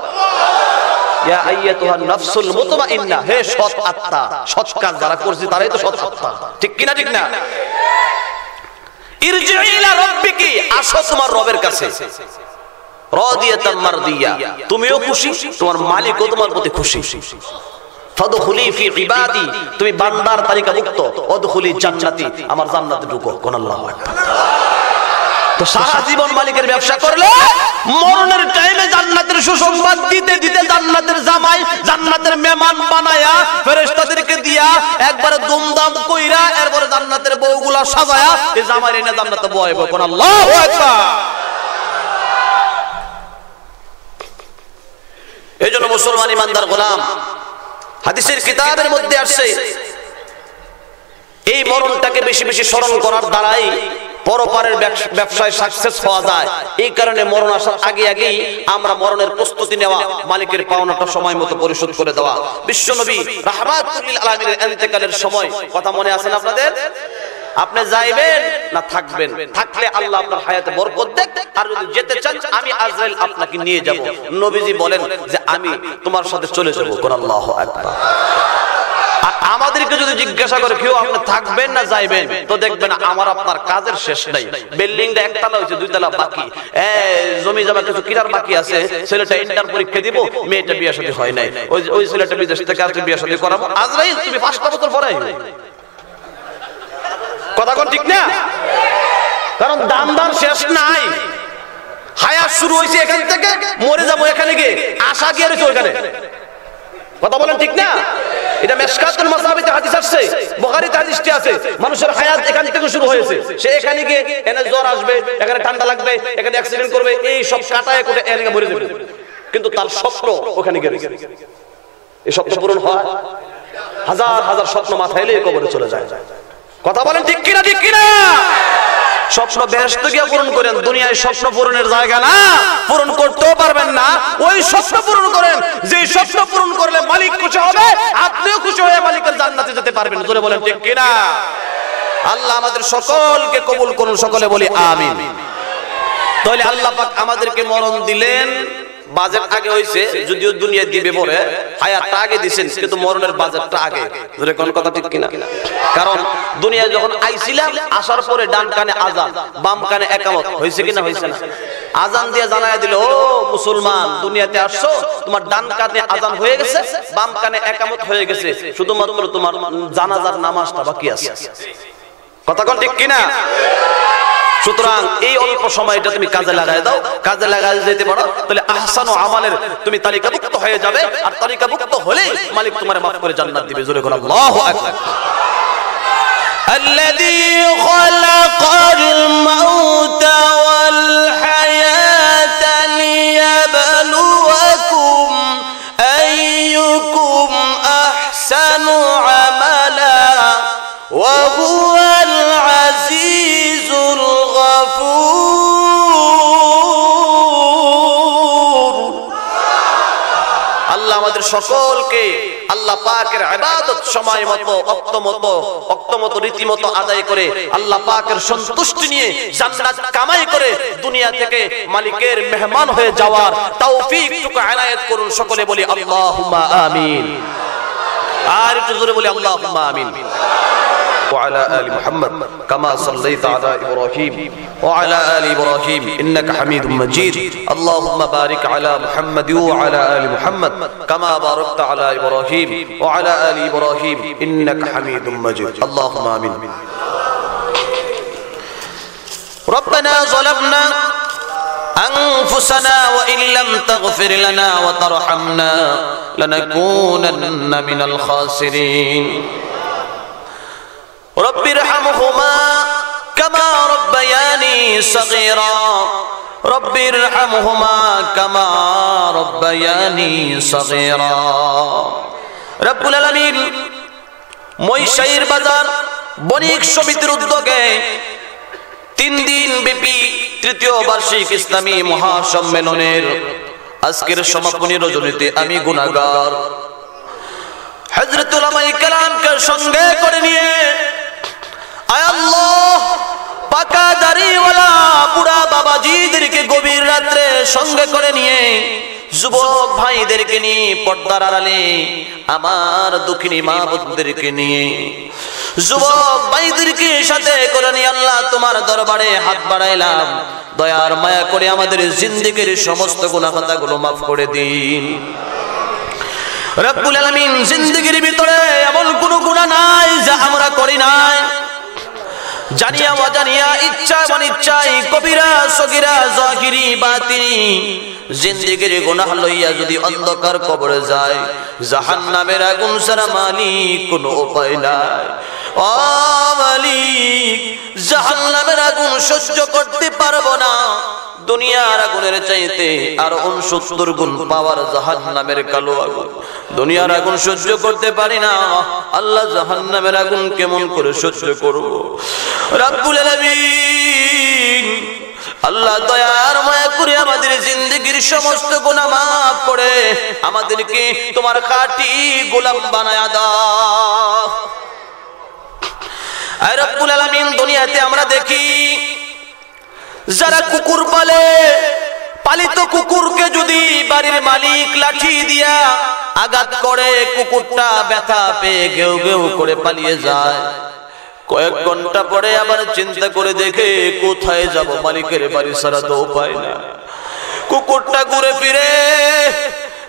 ইয়া আইয়াতুহান নাফসুল মুতমাইন্না, হে সৎ আত্মা, সৎ কাজ যারা করছে তারাই তো সৎ আত্মা, ঠিক কি না? ঠিক না? ইরজিই ইলা রাব্বিকি, আসো তোমার রবের কাছে, রাদিয়াতাম মারদিয়া, তুমিও খুশি, তোমার মালিকও তোমার প্রতি খুশি। ফাদখুলি ফি ইবাদি, তুমি বান্দার তালিকাভুক্ত, ওয়াদখুলি জান্নাতি, আমার জান্নাতে ঢুকো। কোন আল্লাহু আকবার। তো সারা জীবন মালিকের ব্যবসা করলে মরণের টাইমে জান্নাতের সুসংবাদ দিতে দিতে জান্নাতের জামাই, জান্নাতের মেহমান বানায়া ফেরেশতাদেরকে দিয়া একবারে দুমদাম কইরা এরপরে জান্নাতের বউগুলা সাজায়া এই জামাই এনে জান্নাতে বয়াইবো। কোন আল্লাহু আকবার। এইজন্য মুসলমান ইমানদার গোলাম, হাদিসের কিতাবের মধ্যে আসছে এই মরণটাকে বেশি বেশি স্মরণ করার দ্বারাই পরপারের ব্যবসায় সাকসেস হওয়া যায়। এই কারণে মরণ আসার আগে আগেই আমরা মরণের প্রস্তুতি নেওয়া, মালিকের পাওনাটা সময় মতো পরিশোধ করে দেওয়া। বিশ্বনবী রাহমাতুল লিল আলামিনের ইন্তেকালের সময় কথা মনে আছে না আপনাদের? আপনি যাইবেন না থাকবেন? থাকলে আল্লাহ আপনার হায়াতে বরকত দেন, আর যদি যেতে চান আমি আজরাইল আপনাকে নিয়ে যাব। নবীজি বলেন যে আমি তোমার সাথে চলে যাব। কোন আল্লাহু আকবার। আমাদেরকে যদি জিজ্ঞাসা করে কেউ আপনি থাকবেন না যাইবেন, তো দেখবেন আমার আপনার কাজের শেষ নাই। বিল্ডিংটা একতলা হয়েছে, দুইতলা বাকি, জমি জমা কিছু কিনার বাকি আছে, ছেলেটা ইন্টার পরীক্ষা দিব, মেয়েটা বিয়ে শাদী হয় নাই, ওই ছেলেটা বিদেশ থেকে আসলে বিয়ে শাদী করাবো। আজরাইল তুমি 5টা বছর পরে কথা কোন ঠিক না? কারণ দাম দাম শেষ নাই, হায়াত শুরু হয়েছে এখান থেকে, মরে যাবো এখানে গিয়ে, আশা গিয়ে রয়েছে ওইখানে। কথা বলেন ঠিক না? এটা মিশকাতুল মাসাবিতে হাদিস আছে, বুখারীতে হাদিসটি আছে, মানুষের হায়াত এখান থেকে শুরু হয়েছে। সে এখানে গিয়ে এখানে জ্বর আসবে, এখানে ঠান্ডা লাগবে, এখানে অ্যাক্সিডেন্ট করবে, এই সব কাটায় কোটে এর মরে যাবে, কিন্তু তার স্বপ্ন ওখানে গিয়ে এই স্বপ্ন পূরণ হয়। হাজার হাজার স্বপ্ন মাথায় এলে কবরে চলে যায়। কথা বলেন ঠিক কিনা? ঠিক কিনা? স্বপ্ন বেহেশতে গিয়ে পূরণ করেন, দুনিয়ায় স্বপ্ন পূরণের জায়গা না, পূরণ করতেও পারবেন না। ওই স্বপ্ন পূরণ করেন যে স্বপ্ন পূরণ করলে মালিক খুশি হবে, আপনিও খুশি হয়ে মালিকের জান্নাতে যেতে পারবেন। জোরে বলেন ঠিক কিনা? আল্লাহ আমাদের সকলকে কবুল করুন, সকলে বলি আমিন। তাহলে আল্লাহ পাক আমাদেরকে মরণ দিলেন, বাজেট আগে হইছে, যদিও দুনিয়া দিবে পরে, হায়াতটা আগে দিবেন, কিন্তু মরণের বাজেটটা আগে। জোরে কোন কথা ঠিক কিনা? কারণ দুনিয়ায় যখন আইছিলাম, আসার পরে ডান কানে আযান, বাম কানে ইকামত হইছে কিনা? হইছে না? আযান দিয়ে জানায়া দিল, ও মুসলমান দুনিয়াতে আসছো, তোমার ডান কানে আযান হয়ে গেছে, বাম কানে ইকামত হয়ে গেছে, শুধুমাত্র তোমার জানাজার নামাজটা বাকি আছে। কথা কোন ঠিক কিনা? সুতরাং এই অল্প সময়টা তুমি কাজে লাগায় দাও, কাজে লাগায় যেতে পারো, তাহলে আহসানু আমালের তুমি তালিকাভুক্ত হয়ে যাবে, আর তালিকাভুক্ত হলে মালিক তোমারে মাফ করে জান্নাত দিবে। জোরে করে আল্লাহু আকবার। আল্লাযী খালাকাল মাউতা ওয়াল হায়াতা লিয়াবলুয়াকুম আইয়ুকুম আহসানু আমালা ওয়া হুয়াল আজিজুল আমাদের সকলকে আল্লাহ পাকের ইবাদত সময় মতো, অক্ত মতো রীতিমতো আদায় করে আল্লাহ পাকের সন্তুষ্টি নিয়ে জান্নাত কামাই করে দুনিয়া থেকে মালিকের মেহমান হয়ে যাওয়ার তৌফিক টুকু এনায়েত করুন। সকলে বলি আল্লাহুম্মা আমিন। আর একটু জোরে বলি আল্লাহুম্মা আমিন। وعلى آل محمد كما صليت على إبراهيم وعلى آل إبراهيم إنك حميد مجيد. اللهم بارك على محمد وعلى آل محمد كما باركت على إبراهيم وعلى آل إبراهيم إنك حميد مجيد. اللهم آمين. ربنا ظلمنا أنفسنا وإن لم تغفر لنا وترحمنا لنكونن من الخاسرين رب ارحمهما كما ربياني صغيرا رب ارحمهما كما ربياني صغيرا رب العالمين মহিষাইর বাজার বণিক সমিতির উদ্যোগে 3 দিন ব্যাপী তৃতীয় বার্ষিক ইসলামী মহাসম্মেলনের আজকের সমাপনী রজনীতে আমি গুনাহগার হযরত উলামায়ে কেরামকে সঙ্গে করে নিয়ে আয় আল্লাহ পাকা দাড়িওয়ালা বুড়া বাবাজিদেরকে গভীর রাতে সঙ্গে করে নিয়ে যুবক ভাইদেরকে নিয়ে পর্দার আড়ালে আমার দুঃখিনী মা বোনদেরকে নিয়ে যুবক ভাইদেরকে সাথে করে নিয়ে আল্লাহ তোমার দরবারে হাত বাড়াইলাম দয়ার মায়া করে আমাদের জিন্দেগীর সমস্ত গুনাহ খাতাগুলো maaf করে দিন রব্বুল আলামিন জিন্দেগীর ভিতরে এমন কোনো গুনাহ নাই যা আমরা করি নাই জানিয়া অজানিয়া ইচ্ছা অনিচ্ছায় কবিরা সগীরা জাহিরি বাতিনি জিন্দেগীর গুনাহ লইয়া যদি অন্ধকার কবরে যায় জাহান্নামের আগুন ছাড়া মালিক কোনো উপায় নাই ও মালিক জাহান্নামের আগুন সহ্য করতে পারবো না দুনিয়ার আগুনের চাইতে আর 69 গুণ পাওয়ার জাহান্নামের কালো আগুন দুনিয়ার আগুন সহ্য করতে পারি না আল্লাহ জাহান্নামের আগুন কেমন করে সহ্য করব রব্বুল আলামিন আল্লাহ দয়ার মায়া করে আমাদের জিন্দেগীর সমস্ত গুনাহ maaf করে আমাদেরকে তোমার খাঁটি গোলাম বানায়া দাও আয় রব্বুল আলামিন দুনিয়াতে আমরা দেখি যারা কুকুর পালে পালিত কুকুরকে যদি বাড়ির মালিক লাঠি দিয়া আঘাত করে কুকুরটা ব্যথা পেয়ে গেউ গেউ করে পালিয়ে যায় কয়েক ঘন্টা পরে আবার চিন্তা করে দেখে কোথায় যাব মালিকের বাড়ি ছাড়া তো উপায় না কুকুরটা ঘুরে ফিরে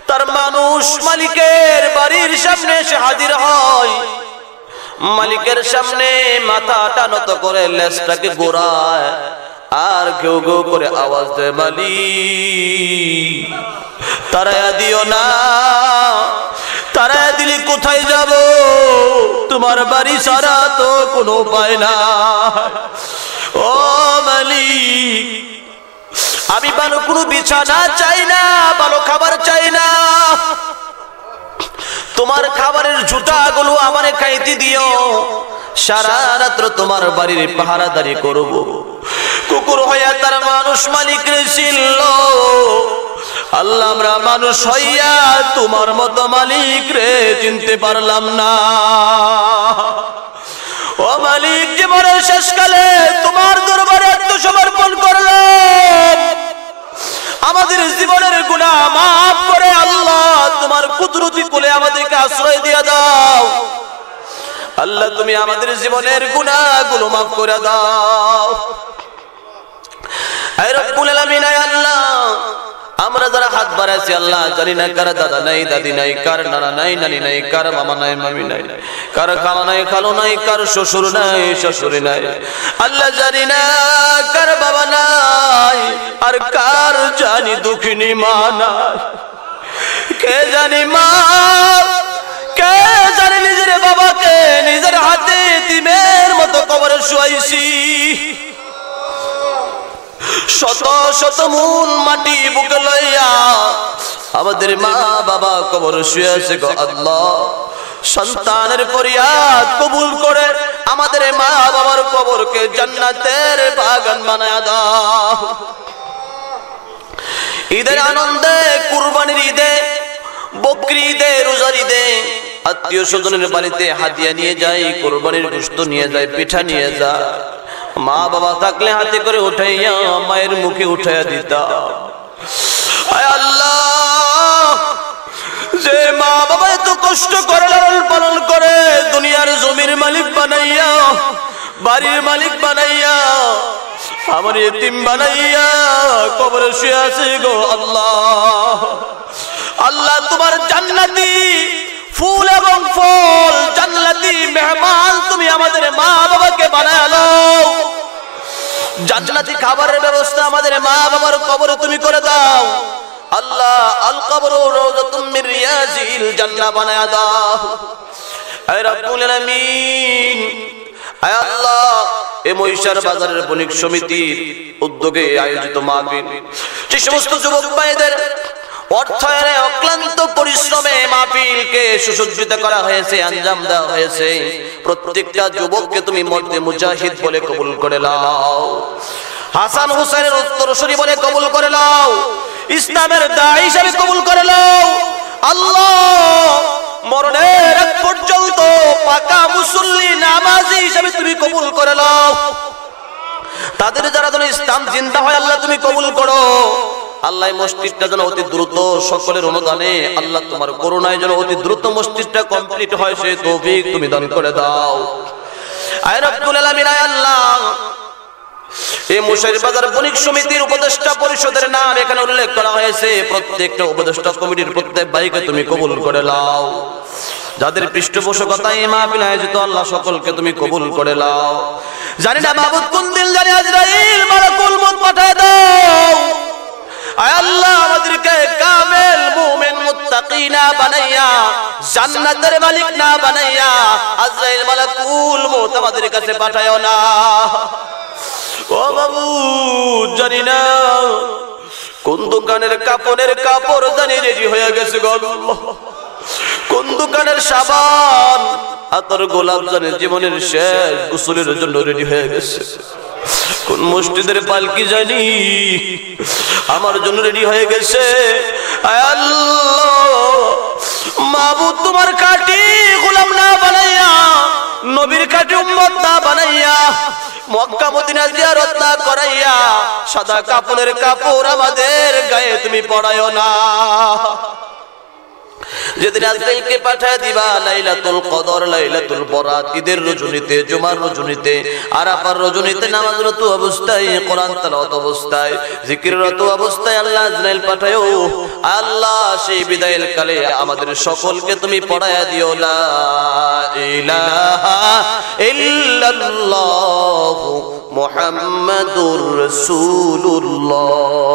তার মানুষ মালিকের বাড়ির সামনে এসে হাজির হয় মালিকের সামনে মাথাটা নত করে লেজটাকে ঘোরায় আর কেউ কেউ করে আওয়াজ দেয় মালিক তাড়ায়া দিও না তাড়ায়া দিলে কোথায় যাব তোমার বাড়ি ছাড়া তো কোনো উপায় না ও মালিক আমি ভালো কোনো বিছানা চাই না ভালো খাবার চাই না তোমার খাবারের জুতাগুলো আমারে খাইতে দিও সারা রাত্র তোমার বাড়ির পাহারাদারি করব কুকুর হইয়া তার মানুষ মালিকের ছিল আল্লাহ আমরা মানুষ হইয়া তোমার মতো মালিক রে চিনতে পারলাম না ও মালিক জীবনের শেষকালে তোমার দরবারে আত্মসমর্পণ করলাম আমাদের জীবনের গুনাহ maaf করে আল্লাহ তোমার কুদরতি কোলে আমাদেরকে আশ্রয় দিয়া দাও আল্লাহ তুমি আমাদের জীবনের গুনাহগুলো maaf করে দাও হে রব্বুল আলামিন হে আল্লাহ আমরা যারা হাত বাড়াইছি আল্লাহ জানি না কার দাদা নাই দাদি নাই কার নানা নাই নানি নাই কার মামা নাই মামি নাই কার খালা নাই খালু নাই কার শ্বশুর নাই শাশুড়ি নাই আল্লাহ জানি না কার বাবা নাই আর কার জানি দুঃখিনী মা নাই কে জানি মা কে জানি নিজের বাবাকে নিজের হাতে তিমের মতো কবরে শুয়াইছি শত শত মন মাটি বুকে লইয়া আমাদের মা বাবা কবরে শুয়ে আছে গো আল্লাহ সন্তানের ফরিয়াদ কবুল করে আমাদের মা বাবার কবরকে জান্নাতের বাগান বানায়া দাও ঈদের আনন্দে কুরবানির ঈদে বকরি ঈদে রোজার ঈদে আত্মীয় স্বজনের বাড়িতে হাদিয়া নিয়ে যায় কুরবানির গোশত নিয়ে যায় পিঠা নিয়ে যায় মা বাবা থাকলে হাতে করে উঠাইয়া মায়ের মুখে উঠাইয়া দিতাম আয় আল্লাহ যে মা বাবা এত কষ্ট করে লালন পালন করে দুনিয়ার জমির মালিক বানাইয়া বাড়ির মালিক বানাইয়া আমার ইতিম বানাইয়া কবরে শুয়ে আছে গো আল্লাহ আল্লাহ তোমার জান্নাতি ফুল এবং ফল জান্নাতি মেহমান তুমি আমাদের মা বাবাকে বানালো জান্নাতি খাবারের ব্যবস্থা আমাদের মা বাবার কবরে তুমি করে দাও আল্লাহ। আল কবরু রাওযাতুম মির রিয়াজিল জান্নাহ বানায়া দাও আয় রব্বুল আলামিন। আয় আল্লাহ, এই মহিষার বাজারের বণিক সমিতির উদ্যোগে আয়োজিত মাহফিল, যে সমস্ত যুবক ভাইদের অর্থায়নে অক্লান্ত পরিশ্রমে মাহফিলকে সুসজ্জিত করা হয়েছে, আঞ্জাম দেওয়া হয়েছে, প্রত্যেকটা যুবককে তুমি মর্দে মুজাহিদ বলে কবুল করে নাও, হাসান হুসাইনের উত্তরসূরি বলে কবুল করে নাও, ইসলামের দাঈ হিসেবে কবুল করে নাও আল্লাহ। মরণের আগ পর্যন্ত পাকা মুসল্লি নামাজি হিসেবে তুমি কবুল করে নাও। তাদের যারা যেন ইসলাম জিন্দা হয় আল্লাহ তুমি কবুল করো আল্লাহ। মসজিদটা যেন অতি দ্রুত সকলের অনুদানে আল্লাহ তোমার করুণায় যেন অতি দ্রুত মসজিদটা কমপ্লিট হয়, সেই তৌফিক তুমি দান করে দাও আয় রব্বুল আলামিন। আয় আল্লাহ, এই মুশাইর বাজার বণিক সমিতির উপদেষ্টা পরিষদের নাম এখানে উল্লেখ করা হয়েছে, প্রত্যেকটা উপদেষ্টা কমিটির প্রত্যেক ভাইকে তুমি কবুল করে নাও। যাদের পৃষ্ঠপোষকতায় এই মাহফিল আয়োজিত আল্লাহ সকলকে তুমি কবুল করে নাও। জানি না মাবুদ কোন দিন জানি আজরাইল মালাকুল মউত পাঠায় দাও আয় আল্লাহ। আমাদেরকে কামেল মুমিন মুত্তাকিনা বানাইয়া জান্নাতের মালিক না বানাইয়া আজরাইল মালাকুল মউত আমাদের কাছে পাঠায়ও না ও বাবু। জানি না কোন দোকানের কাপড় জানি রেডি হয়ে গেছে গো আল্লাহ, কোন দোকানের সাবান আতর গোলাপ জানি জীবনের শেষ গোসলের জন্য রেডি হয়ে গেছে, কোন মসজিদের পালকি জানি আমার জন্য রেডি হয়ে গেছে আয় আল্লাহ। মাবুদ তোমার খাঁটি গোলাম না বানাইয়া, নবীর খাঁটি উম্মত না বানাইয়া, মক্কা মদিনা জিয়ারত না করাইয়া সাদা কাপড়ের কাপড় আমাদের গায়ে তুমি পরায়ও না। যেদিন আজরাইলকে পাঠায় দিবা লাইলাতুল কদর, লাইলাতুল বরাত, ঈদের রজনীতে, জুমার রজনীতে, আরাফার রজনীতে নামাজরত অবস্থায়, কোরআন তেলাওয়াত অবস্থায়, জিকিররত অবস্থায় আল্লাহ আজরাইল পাঠায়ও আল্লাহ। সেই বিদায়ের কালে আমাদের সকলকে তুমি পড়ায়া দিও লা ইলাহা ইল্লাল্লাহু মুহাম্মাদুর রাসূলুল্লাহ।